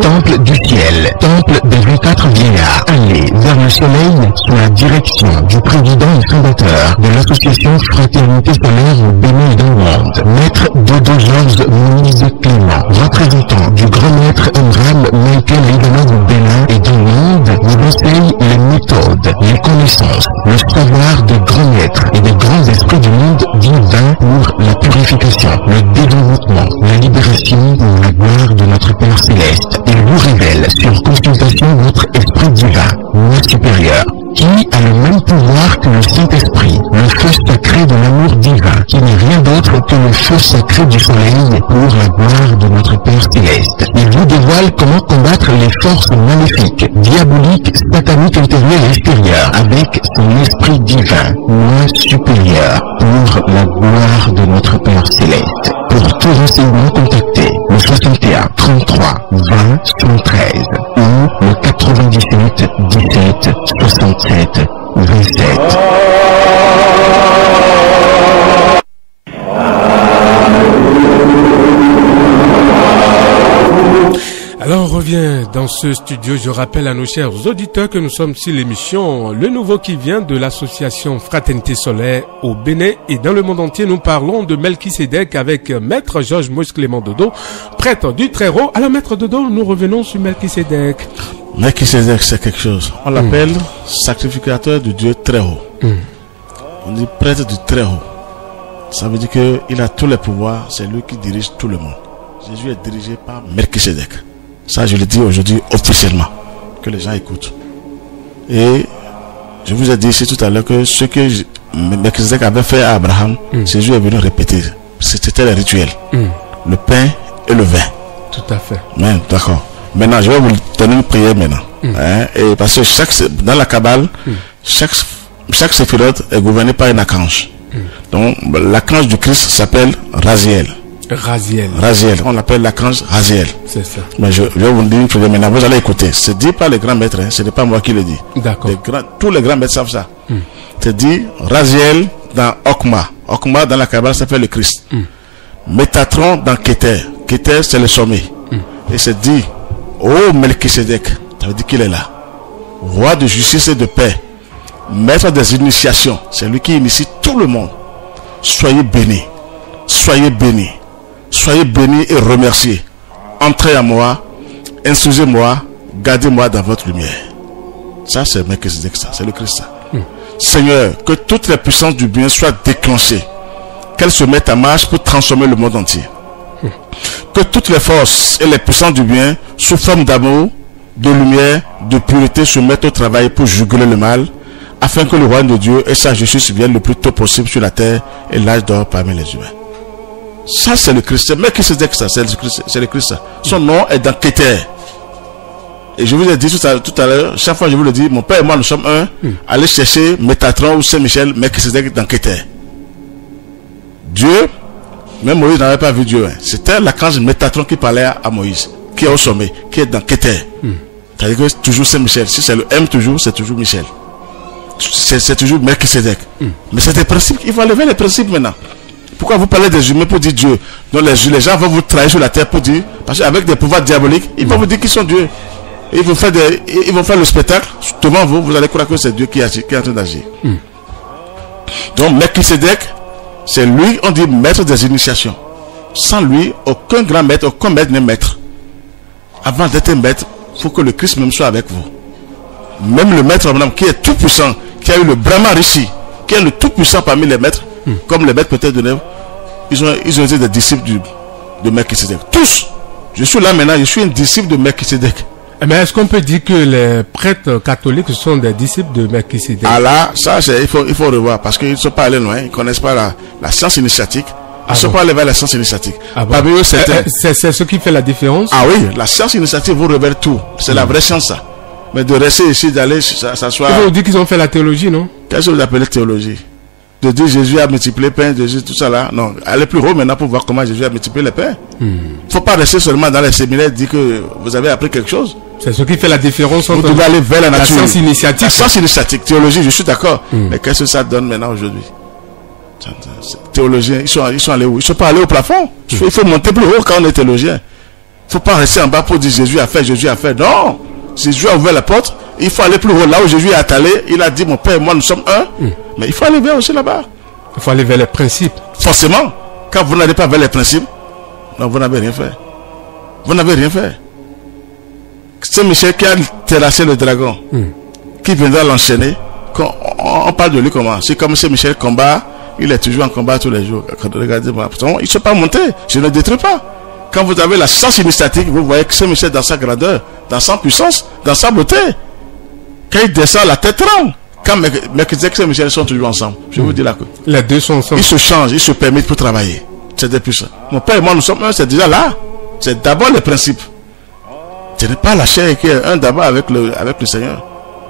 Temple du ciel, temple des 24 vieillards, allez vers le soleil sous la direction du président et fondateur de l'association Fraternité Solaire au Bénin et dans le monde, Maître Dodo Georges Moïse Clément, représentant du grand maître Abraham Michael Aïdana du Bénin et dans le monde, vous enseigne les méthodes, les connaissances, le savoir des grands maîtres et des grands esprits du monde divin pour la purification, le développement, la libération pour la gloire de notre Père Céleste. Il vous révèle sur consultation votre esprit divin, moi supérieur, qui a le même pouvoir que le Saint-Esprit, le feu sacré de l'amour divin, qui n'est rien d'autre que le feu sacré du soleil pour la gloire de notre Père Céleste. Il vous dévoile comment combattre les forces maléfiques, diaboliques, sataniques intérieures et extérieures, avec son esprit divin, moi supérieur, pour la gloire de notre Père Céleste. Pour tout renseignement, contactez le 61 33 20 113 ou le 97 17 67 27. Alors on revient dans ce studio. Je rappelle à nos chers auditeurs que nous sommes sur l'émission Le Nouveau qui vient de l'association Fraternité Solaire au Bénin et dans le monde entier. Nous parlons de Melchisedec avec Maître Georges Moïse Clément Dodo, prêtre du Très-Haut. Alors Maître Dodo, nous revenons sur Melchisedec. Melchisedec, c'est quelque chose. On l'appelle sacrificateur du Dieu Très-Haut. On dit prêtre du Très-Haut. Ça veut dire qu'il a tous les pouvoirs. C'est lui qui dirige tout le monde. Jésus est dirigé par Melchisedec. Ça, je le dis aujourd'hui officiellement, que les gens écoutent. Et je vous ai dit ici tout à l'heure que ce que Melchisedec avait fait à Abraham, Jésus est venu répéter. C'était le rituel. Le pain et le vin. Tout à fait. D'accord. Maintenant, je vais vous donner une prière maintenant. Et parce que dans la Kabbale, chaque séphirote est gouverné par un archange. Donc, l'archange du Christ s'appelle Raziel. Raziel, on l'appelle l'archange Raziel. C'est ça. Mais je vais vous dire une chose maintenant, vous allez écouter. C'est dit par les grands maîtres, ce n'est pas moi qui le dis. D'accord. Tous les grands maîtres savent ça. C'est dit Raziel dans Okma. Okma dans la Kabbale s'appelle le Christ. Métatron dans Keter. Keter c'est le sommet. Et c'est dit, oh Melchisedec, ça veut dire qu'il est là. Roi de justice et de paix. Maître des initiations. C'est lui qui initie tout le monde. Soyez bénis. Soyez bénis. Soyez bénis et remerciés. Entrez à moi, instruisez-moi, gardez-moi dans votre lumière. Ça, c'est Melchisedec, ça, c'est le Christ. Seigneur, que toutes les puissances du bien soient déclenchées, qu'elles se mettent en marche pour transformer le monde entier. Que toutes les forces et les puissances du bien, sous forme d'amour, de lumière, de pureté, se mettent au travail pour juguler le mal, afin que le royaume de Dieu et sa justice viennent le plus tôt possible sur la terre et l'âge d'or parmi les humains. Ça, c'est le Christ. Mais qui c'est que ça? C'est le Christ. Son nom est dans Keter. Et je vous ai dit tout à l'heure, chaque fois je vous le dis, mon père et moi nous sommes un. Allez chercher Métatron ou Saint-Michel, mais qui c'est dans Keter. Dieu, même Moïse n'avait pas vu Dieu. C'était l'archange Métatron qui parlait à Moïse, qui est au sommet, qui est dans Keter. C'est-à-dire que c'est toujours Saint-Michel. Si c'est le M toujours, c'est toujours Michel. C'est toujours Melchisedec. Mais c'est des principes, il faut lever les principes maintenant. Pourquoi vous parlez des humains pour dire Dieu? Donc les gens vont vous trahir sur la terre pour dire, parce qu'avec des pouvoirs diaboliques, ils vont vous dire qu'ils sont Dieu. Et ils vont faire le spectacle devant vous, vous allez croire que c'est Dieu qui est en train d'agir. Donc Melchisedec, c'est lui, on dit maître des initiations. Sans lui, aucun grand maître, aucun maître n'est maître. Avant d'être maître, il faut que le Christ même soit avec vous. Même le maître qui est tout puissant, qui a eu le Brahma Rishi, qui est le tout puissant parmi les maîtres, comme les maîtres peut-être de ils ont été des disciples de Melchisedec. Tous. Je suis là maintenant, je suis un disciple de Melchisedec. Mais est-ce qu'on peut dire que les prêtres catholiques sont des disciples de Melchisedec? Ah là, ça, il faut revoir, parce qu'ils ne sont pas allés loin, ils ne connaissent pas la science initiatique. Ils ne sont pas allés vers la science initiatique. Parmi eux, c'est ce qui fait la différence? Ah oui, la science initiatique vous révèle tout. C'est la vraie science, ça. Mais de rester ici, d'aller s'asseoir... Il faut dire qu'ils ont fait la théologie, non? Qu'est-ce que vous appelez théologie? De dire Jésus a multiplié le pain, Jésus, tout ça là. Non, allez plus haut maintenant pour voir comment Jésus a multiplié le pain. Il ne faut pas rester seulement dans les séminaires et dire que vous avez appris quelque chose. C'est ce qui fait la différence entre vous devez aller vers la nature. La science initiatique. La science initiatique, théologie, je suis d'accord. Mais qu'est-ce que ça donne maintenant aujourd'hui? Théologiens, ils sont allés où? Ils ne sont pas allés au plafond. Il faut monter plus haut quand on est théologien. Il ne faut pas rester en bas pour dire Jésus a fait, Jésus a fait. Non! Jésus a ouvert la porte, il faut aller plus haut. Là où Jésus est allé, il a dit mon Père et moi nous sommes un. Mais il faut aller vers aussi là-bas. Il faut aller vers les principes. Forcément, quand vous n'allez pas vers les principes, non, vous n'avez rien fait. Vous n'avez rien fait. C'est Michel qui a terrassé le dragon, qui viendra l'enchaîner. Quand on parle de lui comment? C'est comme si Michel combat, il est toujours en combat tous les jours. Regardez-moi, ils ne sont pas montés, je ne détruis pas. Quand vous avez la science initiatique, vous voyez que Saint-Michel dans sa grandeur, dans sa puissance, dans sa beauté. Quand il descend, la tête tremble. Quand Melchisedec et Saint-Michel sont toujours ensemble, je vous dis là que les deux sont ensemble. Ils se changent, ils se permettent pour travailler. C'est des puissants. Mon père et moi, nous sommes un, c'est déjà là. C'est d'abord le principe. Ce n'est pas la chair qui est un d'abord avec le Seigneur.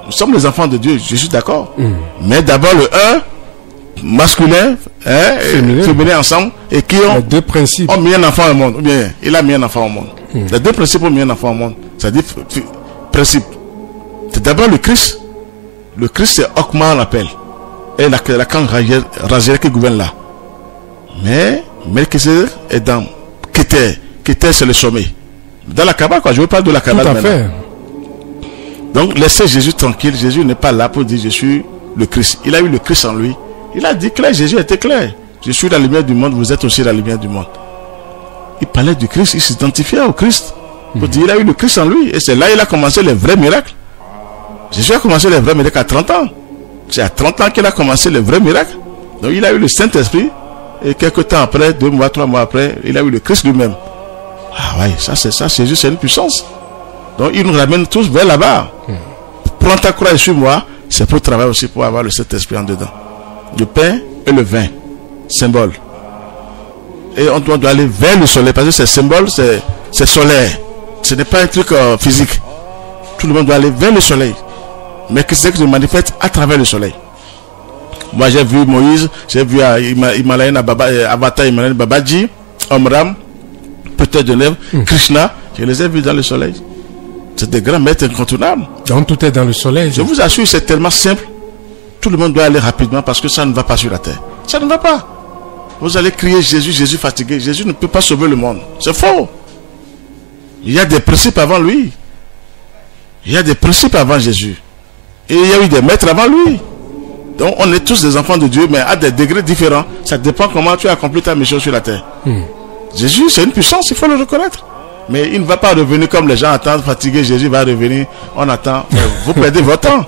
Nous sommes les enfants de Dieu, je suis d'accord. Mais d'abord le un, masculin, féminin ensemble, et qui ont, les deux principes. Ont mis un enfant au monde. Ou bien, il a mis un enfant au monde. Les deux principes ont mis un enfant au monde. C'est-à-dire, principe. C'est d'abord le Christ. Le Christ, c'est Okma, on l'appelle. Et la canne rangère qui gouverne là. Mais, Melchisedec est dans Keter. Keter, c'est le sommet. Dans la Kabbale, quoi. Je veux pas de la Kabbale maintenant. Tout à fait. Donc, laissez Jésus tranquille. Jésus n'est pas là pour dire je suis le Christ. Il a eu le Christ en lui. Il a dit clair, Jésus était clair. Je suis la lumière du monde, vous êtes aussi la lumière du monde. Il parlait du Christ, il s'identifiait au Christ. Il a eu le Christ en lui. Et c'est là qu'il a commencé les vrais miracles. Jésus a commencé les vrais miracles à 30 ans. C'est à 30 ans qu'il a commencé les vrais miracles. Donc il a eu le Saint-Esprit. Et quelques temps après, 2 mois, 3 mois après, il a eu le Christ lui-même. Ah oui, ça, Jésus, c'est une puissance. Donc il nous ramène tous vers là-bas. Prends ta croix et suis-moi. C'est pour travailler aussi, pour avoir le Saint-Esprit en dedans. Le pain et le vin, symbole. Et on doit aller vers le soleil, parce que c'est symbole, c'est solaire. Ce n'est pas un truc physique. Tout le monde doit aller vers le soleil. Mais que c'est que je manifeste à travers le soleil. Moi j'ai vu Moïse, j'ai vu Avatar Himalayan Babaji, Omram, peut-être de lèvres, Krishna, je les ai vus dans le soleil. C'est des grands maîtres incontournables. Donc tout est dans le soleil. Je vous assure, c'est tellement simple. Tout le monde doit aller rapidement parce que ça ne va pas sur la terre. Ça ne va pas. Vous allez crier Jésus, Jésus fatigué. Jésus ne peut pas sauver le monde. C'est faux. Il y a des principes avant lui. Il y a des principes avant Jésus. Et il y a eu des maîtres avant lui. Donc on est tous des enfants de Dieu, mais à des degrés différents. Ça dépend comment tu as accompli ta mission sur la terre. Jésus, c'est une puissance, il faut le reconnaître. Mais il ne va pas revenir comme les gens attendent, fatigué, Jésus va revenir, on attend. Vous perdez votre temps.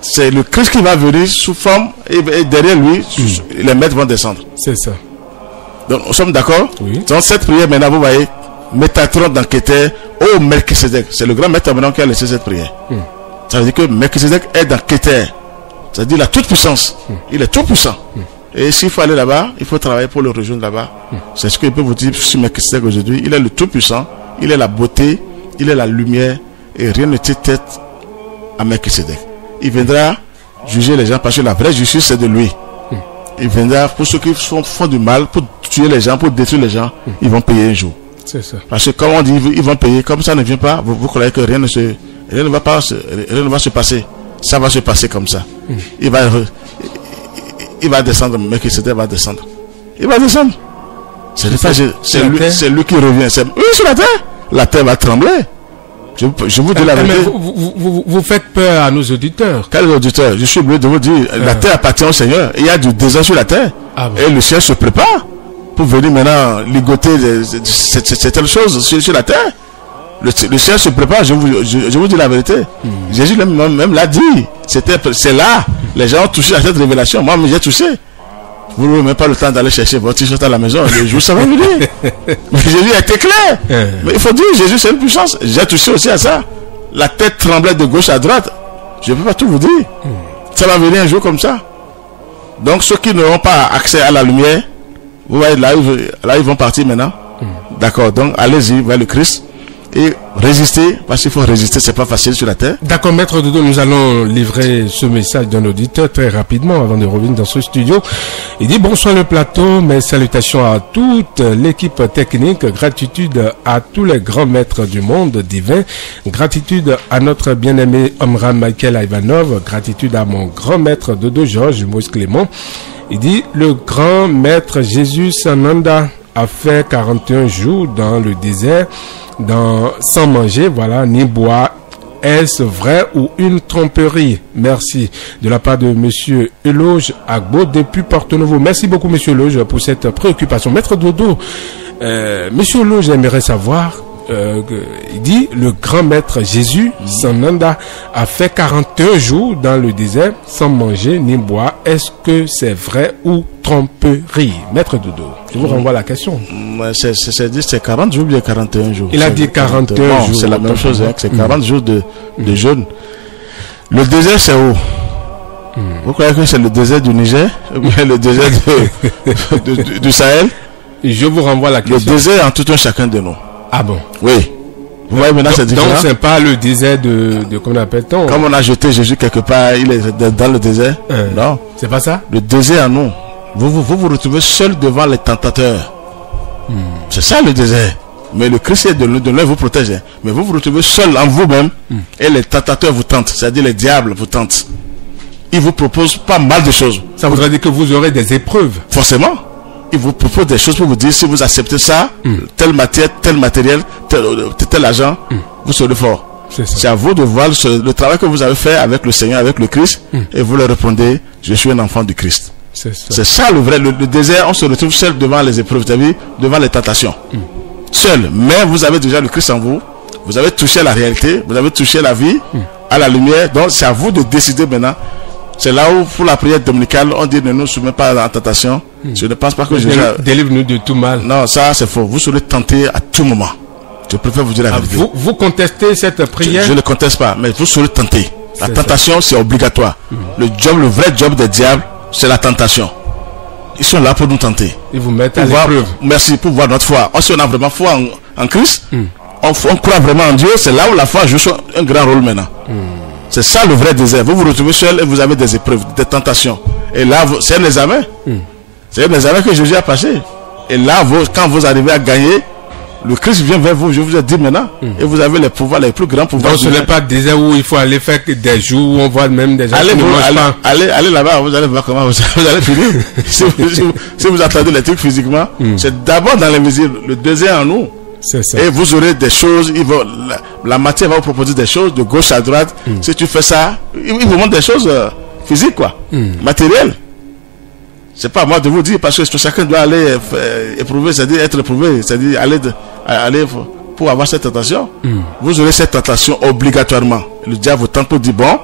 C'est le Christ qui va venir sous forme, et derrière lui, les maîtres vont descendre. C'est ça. Donc, nous sommes d'accord? Oui. Dans cette prière, maintenant, vous voyez, Métatron dans Keter, oh Melchisedec. C'est le grand maître maintenant qui a laissé cette prière. Ça veut dire que Melchisedec est dans Keter. C'est-à-dire la toute puissance. Il est tout puissant. Et s'il faut aller là-bas, il faut travailler pour le rejoindre là-bas. C'est ce que je peux vous dire sur Melchisedec aujourd'hui. Il est le tout-puissant, il est la beauté, il est la lumière, et rien ne tient tête à Melchisedec. Il viendra juger les gens parce que la vraie justice c'est de lui. Il viendra pour ceux qui font du mal, pour tuer les gens, pour détruire les gens, ils vont payer un jour. C'est ça. Parce que comme on dit, ils vont payer, comme ça ne vient pas, vous croyez que rien ne va se passer. Ça va se passer comme ça. Il va descendre, Melchisedec va descendre. Il va descendre. C'est lui qui revient. Oui, sur la terre. La terre va trembler. Je vous dis la vérité. Vous faites peur à nos auditeurs. Quels auditeurs? Je suis obligé de vous dire, la terre appartient au Seigneur. Il y a du désert sur la terre. Et le ciel se prépare pour venir maintenant ligoter certaines choses sur la terre. Le ciel se prépare, je vous dis la vérité. Jésus même l'a dit. C'est là. Les gens ont touché à cette révélation. Moi, j'ai touché. Vous n'avez même pas le temps d'aller chercher votre t-shirt à la maison. Le jour, ça va venir. Mais Jésus a été clair. Mais il faut dire, Jésus, c'est une puissance. J'ai touché aussi à ça. La tête tremblait de gauche à droite. Je ne peux pas tout vous dire. Ça va venir un jour comme ça. Donc, ceux qui n'auront pas accès à la lumière, vous voyez, là, ils vont partir maintenant. D'accord. Donc, allez-y vers le Christ. Et résister, parce qu'il faut résister, c'est pas facile sur la terre. D'accord, Maître Dodo, nous allons livrer ce message d'un auditeur très rapidement avant de revenir dans ce studio. Il dit bonsoir le plateau, mes salutations à toute l'équipe technique, gratitude à tous les grands maîtres du monde divin, gratitude à notre bien-aimé Omram Michael Ivanov, gratitude à mon grand maître Dodo Georges Moïse Clément. Il dit le grand maître Jésus Sananda a fait 41 jours dans le désert, sans manger, voilà, ni boire. Est-ce vrai ou une tromperie? Merci. De la part de Monsieur Eloge Agbo depuis Porto-Novo. Merci beaucoup, Monsieur Eloge, pour cette préoccupation. Maître Dodo, Monsieur Eloge aimerait savoir, il dit, le grand maître Jésus, Sananda, a fait 41 jours dans le désert sans manger ni boire. Est-ce que c'est vrai ou tromperie? Maître Dodo, je vous renvoie la question. C'est 40 jours ou bien 41 jours? Il a dit 41 jours. C'est la même chose, hein, c'est 40 jours de jeûne. Le désert, c'est où? Vous croyez que c'est le désert du Niger ou bien le désert du Sahel? Je vous renvoie la question. Le désert en tout un chacun de nous. Ah bon? Oui. Vous voyez maintenant c'est différent. Donc c'est pas le désert de comment appelle-t-on? Comme on a jeté Jésus quelque part, il est dans le désert. Non. C'est pas ça? Le désert en nous. Vous retrouvez seul devant les tentateurs. C'est ça le désert. Mais le Christ est de l'un vous protège. Mais vous retrouvez seul en vous-même et les tentateurs vous tentent. C'est-à-dire les diables vous tentent. Ils vous proposent pas mal de choses. Ça voudrait dire que vous aurez des épreuves. Forcément. Il vous propose des choses pour vous dire si vous acceptez ça, telle matière, tel matériel, tel argent, vous serez fort. C'est à vous de voir le travail que vous avez fait avec le Seigneur, avec le Christ, et vous leur répondez, je suis un enfant du Christ. C'est ça le vrai. Le désert, on se retrouve seul devant les épreuves, devant les tentations. Seul. Mais vous avez déjà le Christ en vous, vous avez touché la réalité, vous avez touché la vie, à la lumière, donc c'est à vous de décider maintenant. C'est là où, pour la prière dominicale, on dit ne nous soumets pas à la tentation. Je ne pense pas que Jésus... Délivre-nous de tout mal. Non, ça c'est faux. Vous serez tenté à tout moment. Je préfère vous dire la vérité. Vous contestez cette prière? Je ne conteste pas, mais vous serez tenté. La tentation, c'est obligatoire. Le vrai job des diables, c'est la tentation. Ils sont là pour nous tenter. Ils vous mettent à l'épreuve. Merci, pour voir notre foi. Si on a vraiment foi en Christ, on croit vraiment en Dieu, c'est là où la foi joue un grand rôle maintenant. C'est ça le vrai désert. Vous vous retrouvez seul et vous avez des épreuves, des tentations. Et là, c'est un examen. C'est un examen que Jésus a passé. Et là, quand vous arrivez à gagner, le Christ vient vers vous, je vous ai dit maintenant. Et vous avez les pouvoirs, les plus grands pouvoirs. Donc ce n'est pas désert où il faut aller faire des jours où on voit même des gens qui ne mangent pas. Allez là-bas, vous allez voir comment vous allez finir. si vous attendez les trucs physiquement, c'est d'abord dans les mesures, le désert en nous. Ça. Et vous aurez des choses, la matière va vous proposer des choses de gauche à droite. Si tu fais ça, il vous montre des choses physiques, quoi, matérielles. C'est pas à moi de vous dire, parce que chacun doit aller éprouver, c'est-à-dire être éprouvé, c'est-à-dire aller pour avoir cette tentation. Vous aurez cette tentation obligatoirement. Le diable vous tente pour dire, bon,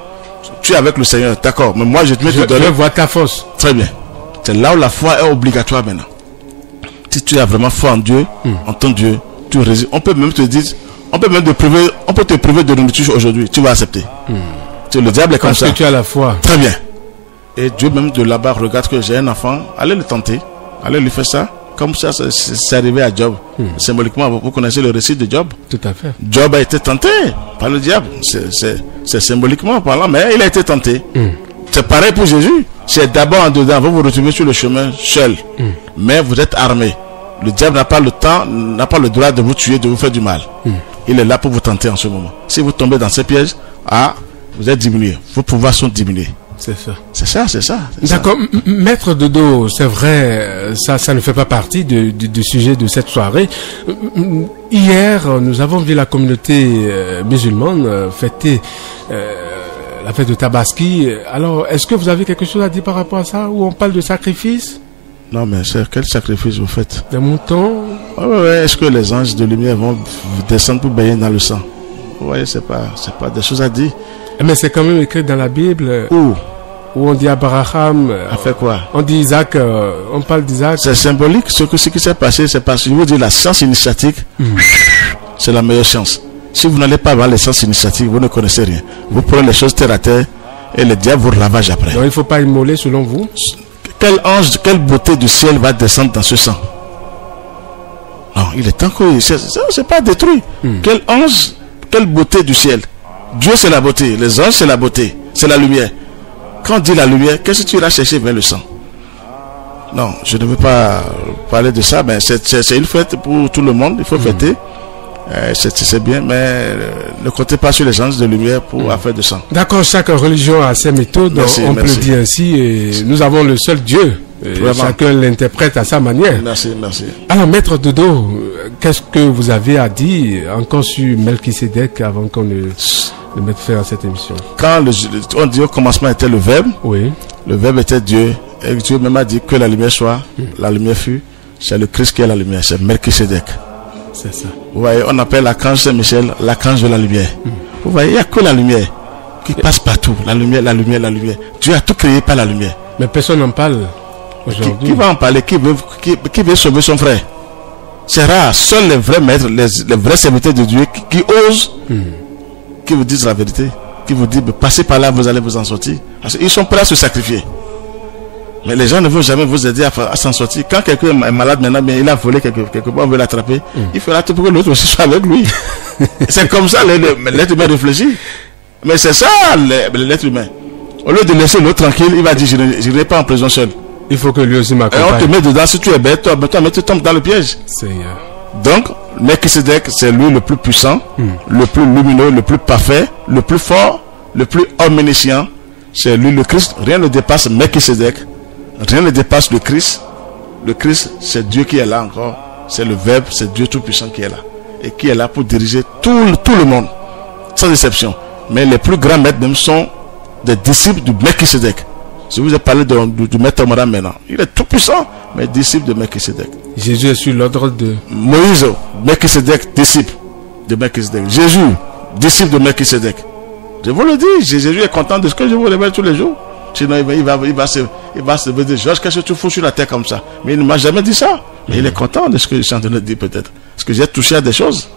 tu es avec le Seigneur, d'accord, mais moi je te donner. Je vois ta force. Très bien. C'est là où la foi est obligatoire maintenant. Si tu as vraiment foi en Dieu, en ton Dieu, tu résistes. On peut même te dire, on peut te priver de nourriture aujourd'hui, tu vas accepter. Le diable est comme ça. Parce que tu as la foi. Très bien. Et Dieu même de là-bas regarde que j'ai un enfant, allez le tenter, allez lui faire ça. Comme ça, c'est arrivé à Job. Symboliquement, vous connaissez le récit de Job. Tout à fait. Job a été tenté par le diable. C'est symboliquement parlant, mais il a été tenté. C'est pareil pour Jésus. C'est d'abord en dedans, vous vous retrouvez sur le chemin seul. Mais vous êtes armé. Le diable n'a pas le temps, n'a pas le droit de vous tuer, de vous faire du mal. Il est là pour vous tenter en ce moment. Si vous tombez dans ces pièges, vous êtes diminué. Vos pouvoirs sont diminués. C'est ça. C'est ça. D'accord. Maître Dodo, c'est vrai, ça ne fait pas partie du sujet de cette soirée. Hier, nous avons vu la communauté musulmane fêter la fête de Tabaski. Alors, est-ce que vous avez quelque chose à dire par rapport à ça, où on parle de sacrifice? Non, mais quel sacrifice vous faites? Des moutons? Ouais. Est-ce que les anges de lumière vont descendre pour baigner dans le sang? Vous voyez, c'est pas des choses à dire. Mais c'est quand même écrit dans la Bible. Où? Ou on dit Abraham. A fait quoi? On dit Isaac, on parle d'Isaac. C'est symbolique. Ce qui s'est passé, c'est parce que je vous dis, la science initiatique, c'est la meilleure science. Si vous n'allez pas avoir les sciences initiatiques, vous ne connaissez rien. Vous prenez les choses terre à terre et le diable vous ravage après. Donc il ne faut pas immoler selon vous? Quel ange, quelle beauté du ciel va descendre dans ce sang? Non, il est temps que c'est pas détruit. Quel ange, quelle beauté du ciel. Dieu c'est la beauté, les anges c'est la beauté, c'est la lumière. Quand on dit la lumière, qu'est-ce que tu iras chercher vers le sang? Non, je ne veux pas parler de ça, mais c'est une fête pour tout le monde, il faut fêter. C'est bien, mais ne comptez pas sur les anges de lumière pour affaire de sang. D'accord, chaque religion a ses méthodes, merci, on peut le dire ainsi, et nous avons le seul Dieu. Chacun l'interprète à sa manière. Merci, merci. Alors, Maître Dodo, qu'est-ce que vous avez à dire encore sur Melchisedec avant qu'on ne mette fin à cette émission? Quand on dit au commencement était le Verbe, oui. Le Verbe était Dieu, et Dieu même a dit que la lumière soit, la lumière fut. C'est le Christ qui est la lumière, c'est Melchisedec. C'est ça. Vous voyez, on appelle l'archange Saint-Michel l'archange de la lumière. Vous voyez, il n'y a que la lumière qui passe partout. La lumière, la lumière, la lumière. Dieu a tout créé par la lumière. Mais personne n'en parle aujourd'hui. Qui va en parler? Qui veut sauver son frère? C'est rare. Seuls les vrais maîtres, les vrais serviteurs de Dieu qui osent, qui vous disent la vérité, qui vous disent passez par là, vous allez vous en sortir. Ils sont prêts à se sacrifier. Mais les gens ne veulent jamais vous aider à s'en sortir. Quand quelqu'un est malade maintenant, il a volé quelque part, on veut l'attraper, il fera tout pour que l'autre aussi soit avec lui. C'est comme ça l'être humain réfléchit. Mais c'est ça l'être humain. Au lieu de laisser l'autre tranquille, il va dire je n'irai pas en prison seul. Il faut que lui aussi m'accompagne. Et on te met dedans, si tu es bête, toi, tu tombes dans le piège. Donc, Melchisedec, c'est lui le plus puissant, le plus lumineux, le plus parfait, le plus fort, le plus omniscient. C'est lui le Christ. Rien ne dépasse Melchisedec. Rien ne dépasse le Christ. Le Christ, c'est Dieu qui est là encore. C'est le Verbe, c'est Dieu tout-puissant qui est là. Et qui est là pour diriger tout le monde. Sans exception. Mais les plus grands maîtres même sont des disciples du Melchisedec. Je vous ai parlé du maître Moran maintenant. Il est tout-puissant, mais disciple de Melchisedec. Jésus est sur l'ordre de Moïse, Melchisedec, disciple de Melchisedec. Jésus, disciple de Melchisedec. Je vous le dis, Jésus est content de ce que je vous révèle tous les jours. Sinon, il va se dire, Georges, qu'est-ce que tu fous sur la terre comme ça? Mais il ne m'a jamais dit ça. Mais il est content de ce que je suis en train de dire peut-être. Parce que j'ai touché à des choses.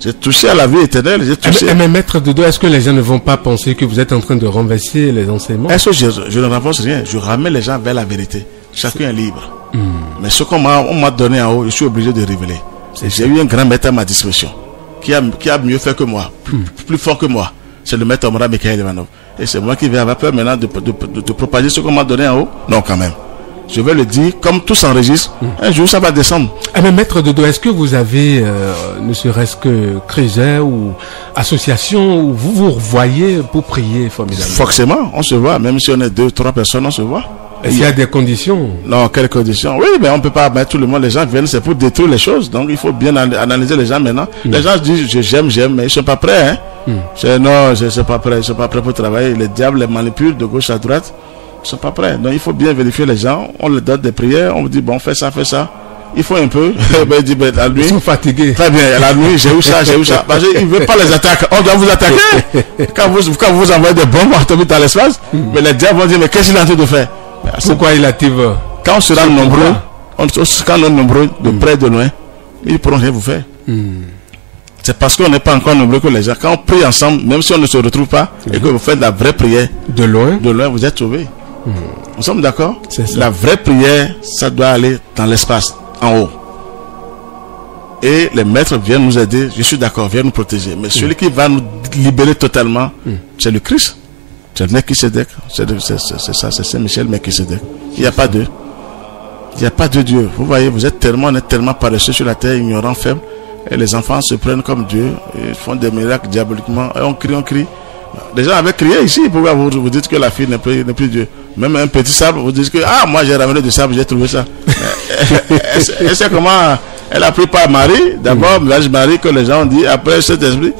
J'ai touché à la vie éternelle. J'ai touché... Mais Maître Dodo, est-ce que les gens ne vont pas penser que vous êtes en train de renverser les enseignements? Est-ce que je ne renverse rien? Je ramène les gens vers la vérité. Chacun est libre. Mais ce qu'on m'a donné en haut, je suis obligé de révéler. J'ai eu un grand maître à ma disposition qui a mieux fait que moi, plus fort que moi. C'est le maître Omra Mikhail Ivanov. Et c'est moi qui vais avoir peur maintenant de propager ce qu'on m'a donné en haut. Non, quand même. Je vais le dire, comme tout s'enregistre, un jour ça va descendre. Mais Maître Dodo, est-ce que vous avez, ne serait-ce que créateur ou association où vous vous revoyez pour prier formidablement? Forcément, on se voit. Même si on est 2 ou 3 personnes, on se voit. Est-ce qu'il y a des conditions? Non, quelles conditions? Oui, mais on ne peut pas mettre tout le monde. Les gens viennent, c'est pour détruire les choses. Donc il faut bien analyser les gens maintenant. Les gens disent j'aime, mais ils ne sont pas prêts. Hein? Non, je ne suis pas prêt. Ils ne sont pas prêts pour travailler. Le diable les manipule de gauche à droite. Ils ne sont pas prêts. Donc il faut bien vérifier les gens. On leur donne des prières. On vous dit bon, fais ça. Il faut un peu. Il dit la nuit. Ils sont fatigués. Très bien. La nuit, j'ai eu ça. Parce qu'il ne veut pas les attaquer. On doit vous attaquer. Quand vous envoyez des bombes atomiques dans l'espace, mais les diables vont dire mais qu'est-ce qu'il est en train de faire? Pourquoi il active? Quand on sera nombreux, quand on est nombreux, de près, de loin, ils ne pourront rien vous faire. C'est parce qu'on n'est pas encore nombreux que les gens. Quand on prie ensemble, même si on ne se retrouve pas, et que vous faites la vraie prière, de loin, vous êtes sauvés. Nous sommes d'accord? La vraie prière, ça doit aller dans l'espace, en haut. Et les maîtres viennent nous aider, je suis d'accord, viennent nous protéger. Mais celui qui va nous libérer totalement, c'est le Christ. C'est Melchisedec, c'est ça, c'est Saint-Michel Melchisedec. Il n'y a pas d'eux. Il n'y a pas de Dieu. Vous voyez, on est tellement paresseux sur la terre, ignorants, faibles. Et les enfants se prennent comme Dieu, ils font des miracles diaboliquement. Et on crie. Les gens avaient crié ici, pourquoi vous dites que la fille n'est plus Dieu? Même un petit sable, vous dites que moi j'ai ramené du sable, j'ai trouvé ça. Et c'est comment elle a pris par Marie, d'abord Vierge Marie que les gens ont dit, après cet esprit,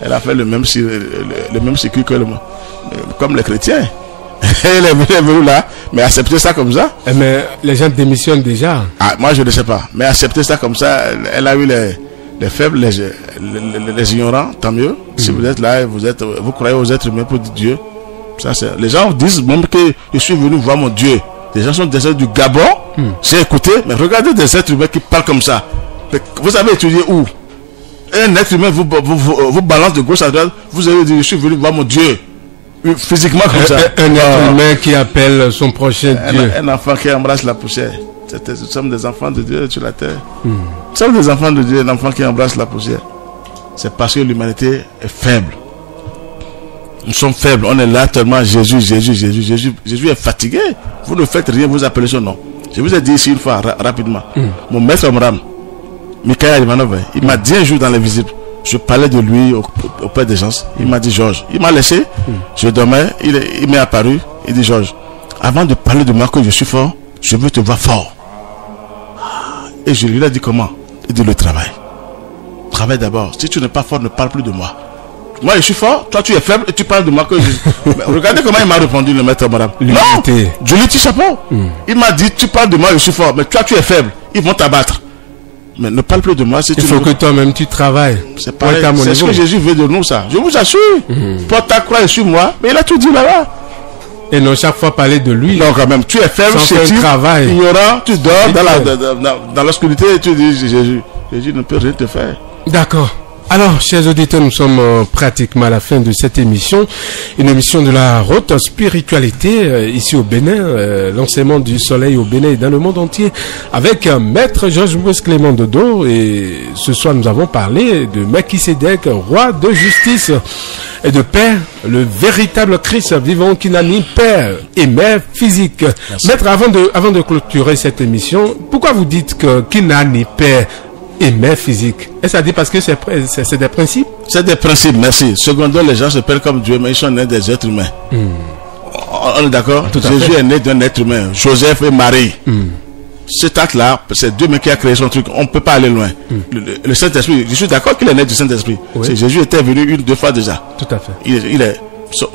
elle a fait le même circuit que comme les chrétiens. Elle est venue là, mais accepter ça comme ça. Mais les gens démissionnent déjà. Moi je ne sais pas, mais accepter ça comme ça, elle a eu les faibles, les ignorants, tant mieux. Si vous êtes là, vous croyez aux êtres humains pour Dieu, Ça, les gens disent même que je suis venu voir mon Dieu. Les gens sont des du Gabon. J'ai écouté, mais regardez des êtres humains qui parlent comme ça. Mais vous avez étudié où? Un être humain vous balance de gauche à droite. Vous avez dit, je suis venu voir mon Dieu. Physiquement comme ça. Un être humain qui appelle son prochain Dieu. Un enfant qui embrasse la poussière. Nous sommes des enfants de Dieu sur la terre. Nous sommes des enfants de Dieu, un enfant qui embrasse la poussière. C'est parce que l'humanité est faible. Nous sommes faibles. On est là tellement Jésus est fatigué. Vous ne faites rien, vous appelez son nom. Je vous ai dit ici une fois rapidement. Mon maître Omram, Mikhail Ivanov, il m'a dit un jour dans les visites, je parlais de lui auprès des gens. Il m'a dit Georges. Il m'a laissé. Je dormais. Il m'est apparu. Il dit Georges, avant de parler de moi que je suis fort, je veux te voir fort. Et je lui ai dit comment? Il dit le travail. Travaille d'abord. Si tu n'es pas fort, ne parle plus de moi. Moi je suis fort, toi tu es faible et tu parles de moi que je... Regardez comment il m'a répondu le maître Moram. Non, je lui tire chapeau. Il m'a dit tu parles de moi, je suis fort, mais toi tu es faible, ils vont t'abattre. Mais ne parle plus de moi si tu... Il faut que toi-même tu travailles. C'est pareil, c'est ce que Jésus veut de nous ça. Je vous assure. Porte ta croix sur moi, mais il a tout dit là-bas. Et non, chaque fois parler de lui. Non, quand même, tu es faible, ignorant, tu dors dans l'obscurité et tu dis Jésus ne peut rien te faire. D'accord. Alors, chers auditeurs, nous sommes pratiquement à la fin de cette émission. Une émission de la haute spiritualité ici au Bénin, l'enseignement du soleil au Bénin et dans le monde entier avec Maître Georges Moïse Clément Dodo. Et ce soir, nous avons parlé de Melchisédek, roi de justice et de Père, le véritable Christ vivant qui n'a ni père et mère physique. Merci. Maître, avant de clôturer cette émission, pourquoi vous dites qu'il n'a ni père et mère physique? Est-ce à dire parce que c'est des principes? C'est des principes, merci. Secondo, les gens se pèlent comme Dieu, mais ils sont nés des êtres humains. On est d'accord? Jésus est né d'un être humain, Joseph et Marie. Cet acte-là, c'est Dieu qui a créé son truc. On ne peut pas aller loin. Le Saint-Esprit, je suis d'accord qu'il est né du Saint-Esprit. Oui. Jésus était venu 1, 2 fois déjà. Tout à fait.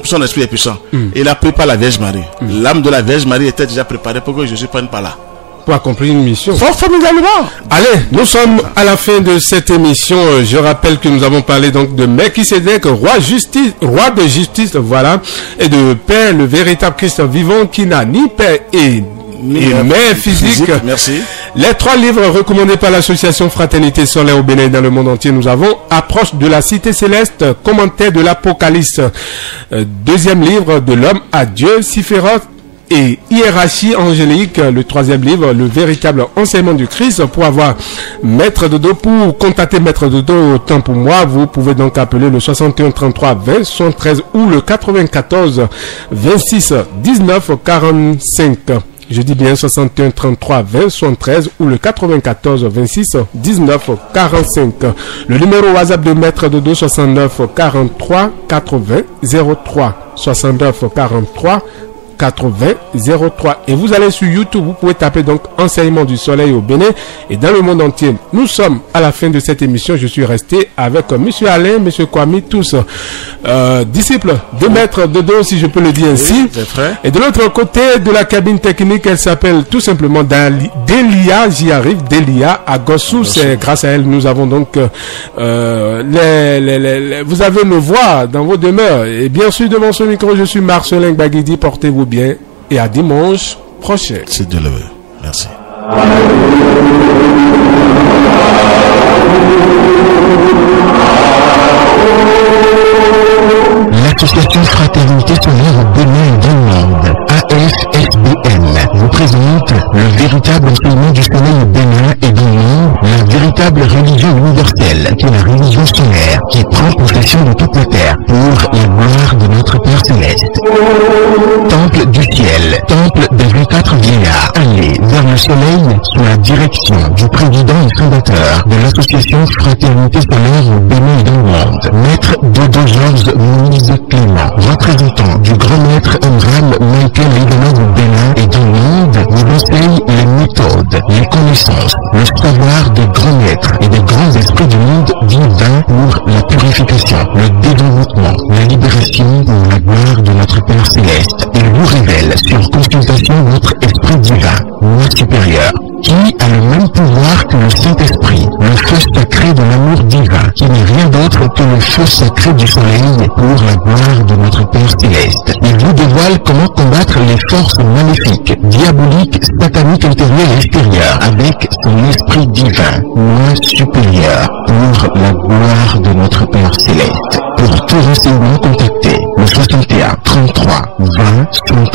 Son esprit est puissant. Et il a préparé la Vierge Marie. L'âme de la Vierge Marie était déjà préparée pour que Jésus prenne par là. Pour accomplir une mission. Formidablement. Allez, nous sommes à la fin de cette émission. Je rappelle que nous avons parlé donc de Melchisédek, roi de justice, voilà, et de Père, le véritable Christ vivant qui n'a ni père et mère physique. Merci. Les 3 livres recommandés par l'association Fraternité Solaire au Bénin dans le monde entier. Nous avons Approche de la Cité Céleste, Commentaire de l'Apocalypse, 2e livre de l'homme à Dieu, Siphéroth et Hiérarchie angélique, le 3e livre, le véritable enseignement du Christ. Pour avoir Maître Dodo, pour contacter Maître Dodo, autant pour moi, vous pouvez donc appeler le 61 33 20 73 ou le 94 26 19 45. Je dis bien 61 33 20 73 ou le 94 26 19 45. Le numéro WhatsApp de Maître Dodo 69 43 80 03 69 43 80 03. Et vous allez sur YouTube, vous pouvez taper donc Enseignement du Soleil au Bénin et dans le monde entier. Nous sommes à la fin de cette émission. Je suis resté avec Monsieur Alain, Monsieur Kwame, tous disciples de Maître Dodo, si je peux le dire ainsi. Et de l'autre côté de la cabine technique, elle s'appelle tout simplement Delia, j'y arrive, Delia Agossou. C'est grâce à elle nous avons donc vous avez nos voix dans vos demeures. Et bien sûr devant ce micro, je suis Marcelin Baguidi. Portez-vous bien et à dimanche prochain. C'est Dieu le veut. Merci. L'association Fraternité Solaire au Bénin et dans le monde, AFSBN, vous présente le véritable enseignement du soleil au Bénin et dans le monde, la véritable religion universelle, qui est la religion solaire, qui prend possession de toute la terre pour la gloire de notre Père Céleste. Temple du ciel, temple des 24 vieillards, allez vers le soleil sous la direction du président et fondateur de l'association Fraternité Solaire au Bénin et dans le monde, Maître Dodo Georges Moïse Clément, représentant du grand maître Omram Michael Ivanov au Bénin et dans le monde, vous enseigne les méthodes, les connaissances, le savoir des grands maîtres et des grands esprits du monde divin pour la purification, le développement, la libération pour la gloire de notre Père Céleste. Il vous révèle sur consultation votre esprit divin, moi supérieur, qui a le même pouvoir que le Saint-Esprit, le feu sacré de l'amour divin, qui n'est rien d'autre que le feu sacré du soleil pour la gloire de notre Père Céleste. Il vous dévoile comment combattre les forces maléfiques, diaboliques, sataniques intérieures et extérieures avec son esprit divin, loi supérieure, pour la gloire de notre Père Céleste. Pour tout renseignement, contactez le 61 33 20 73.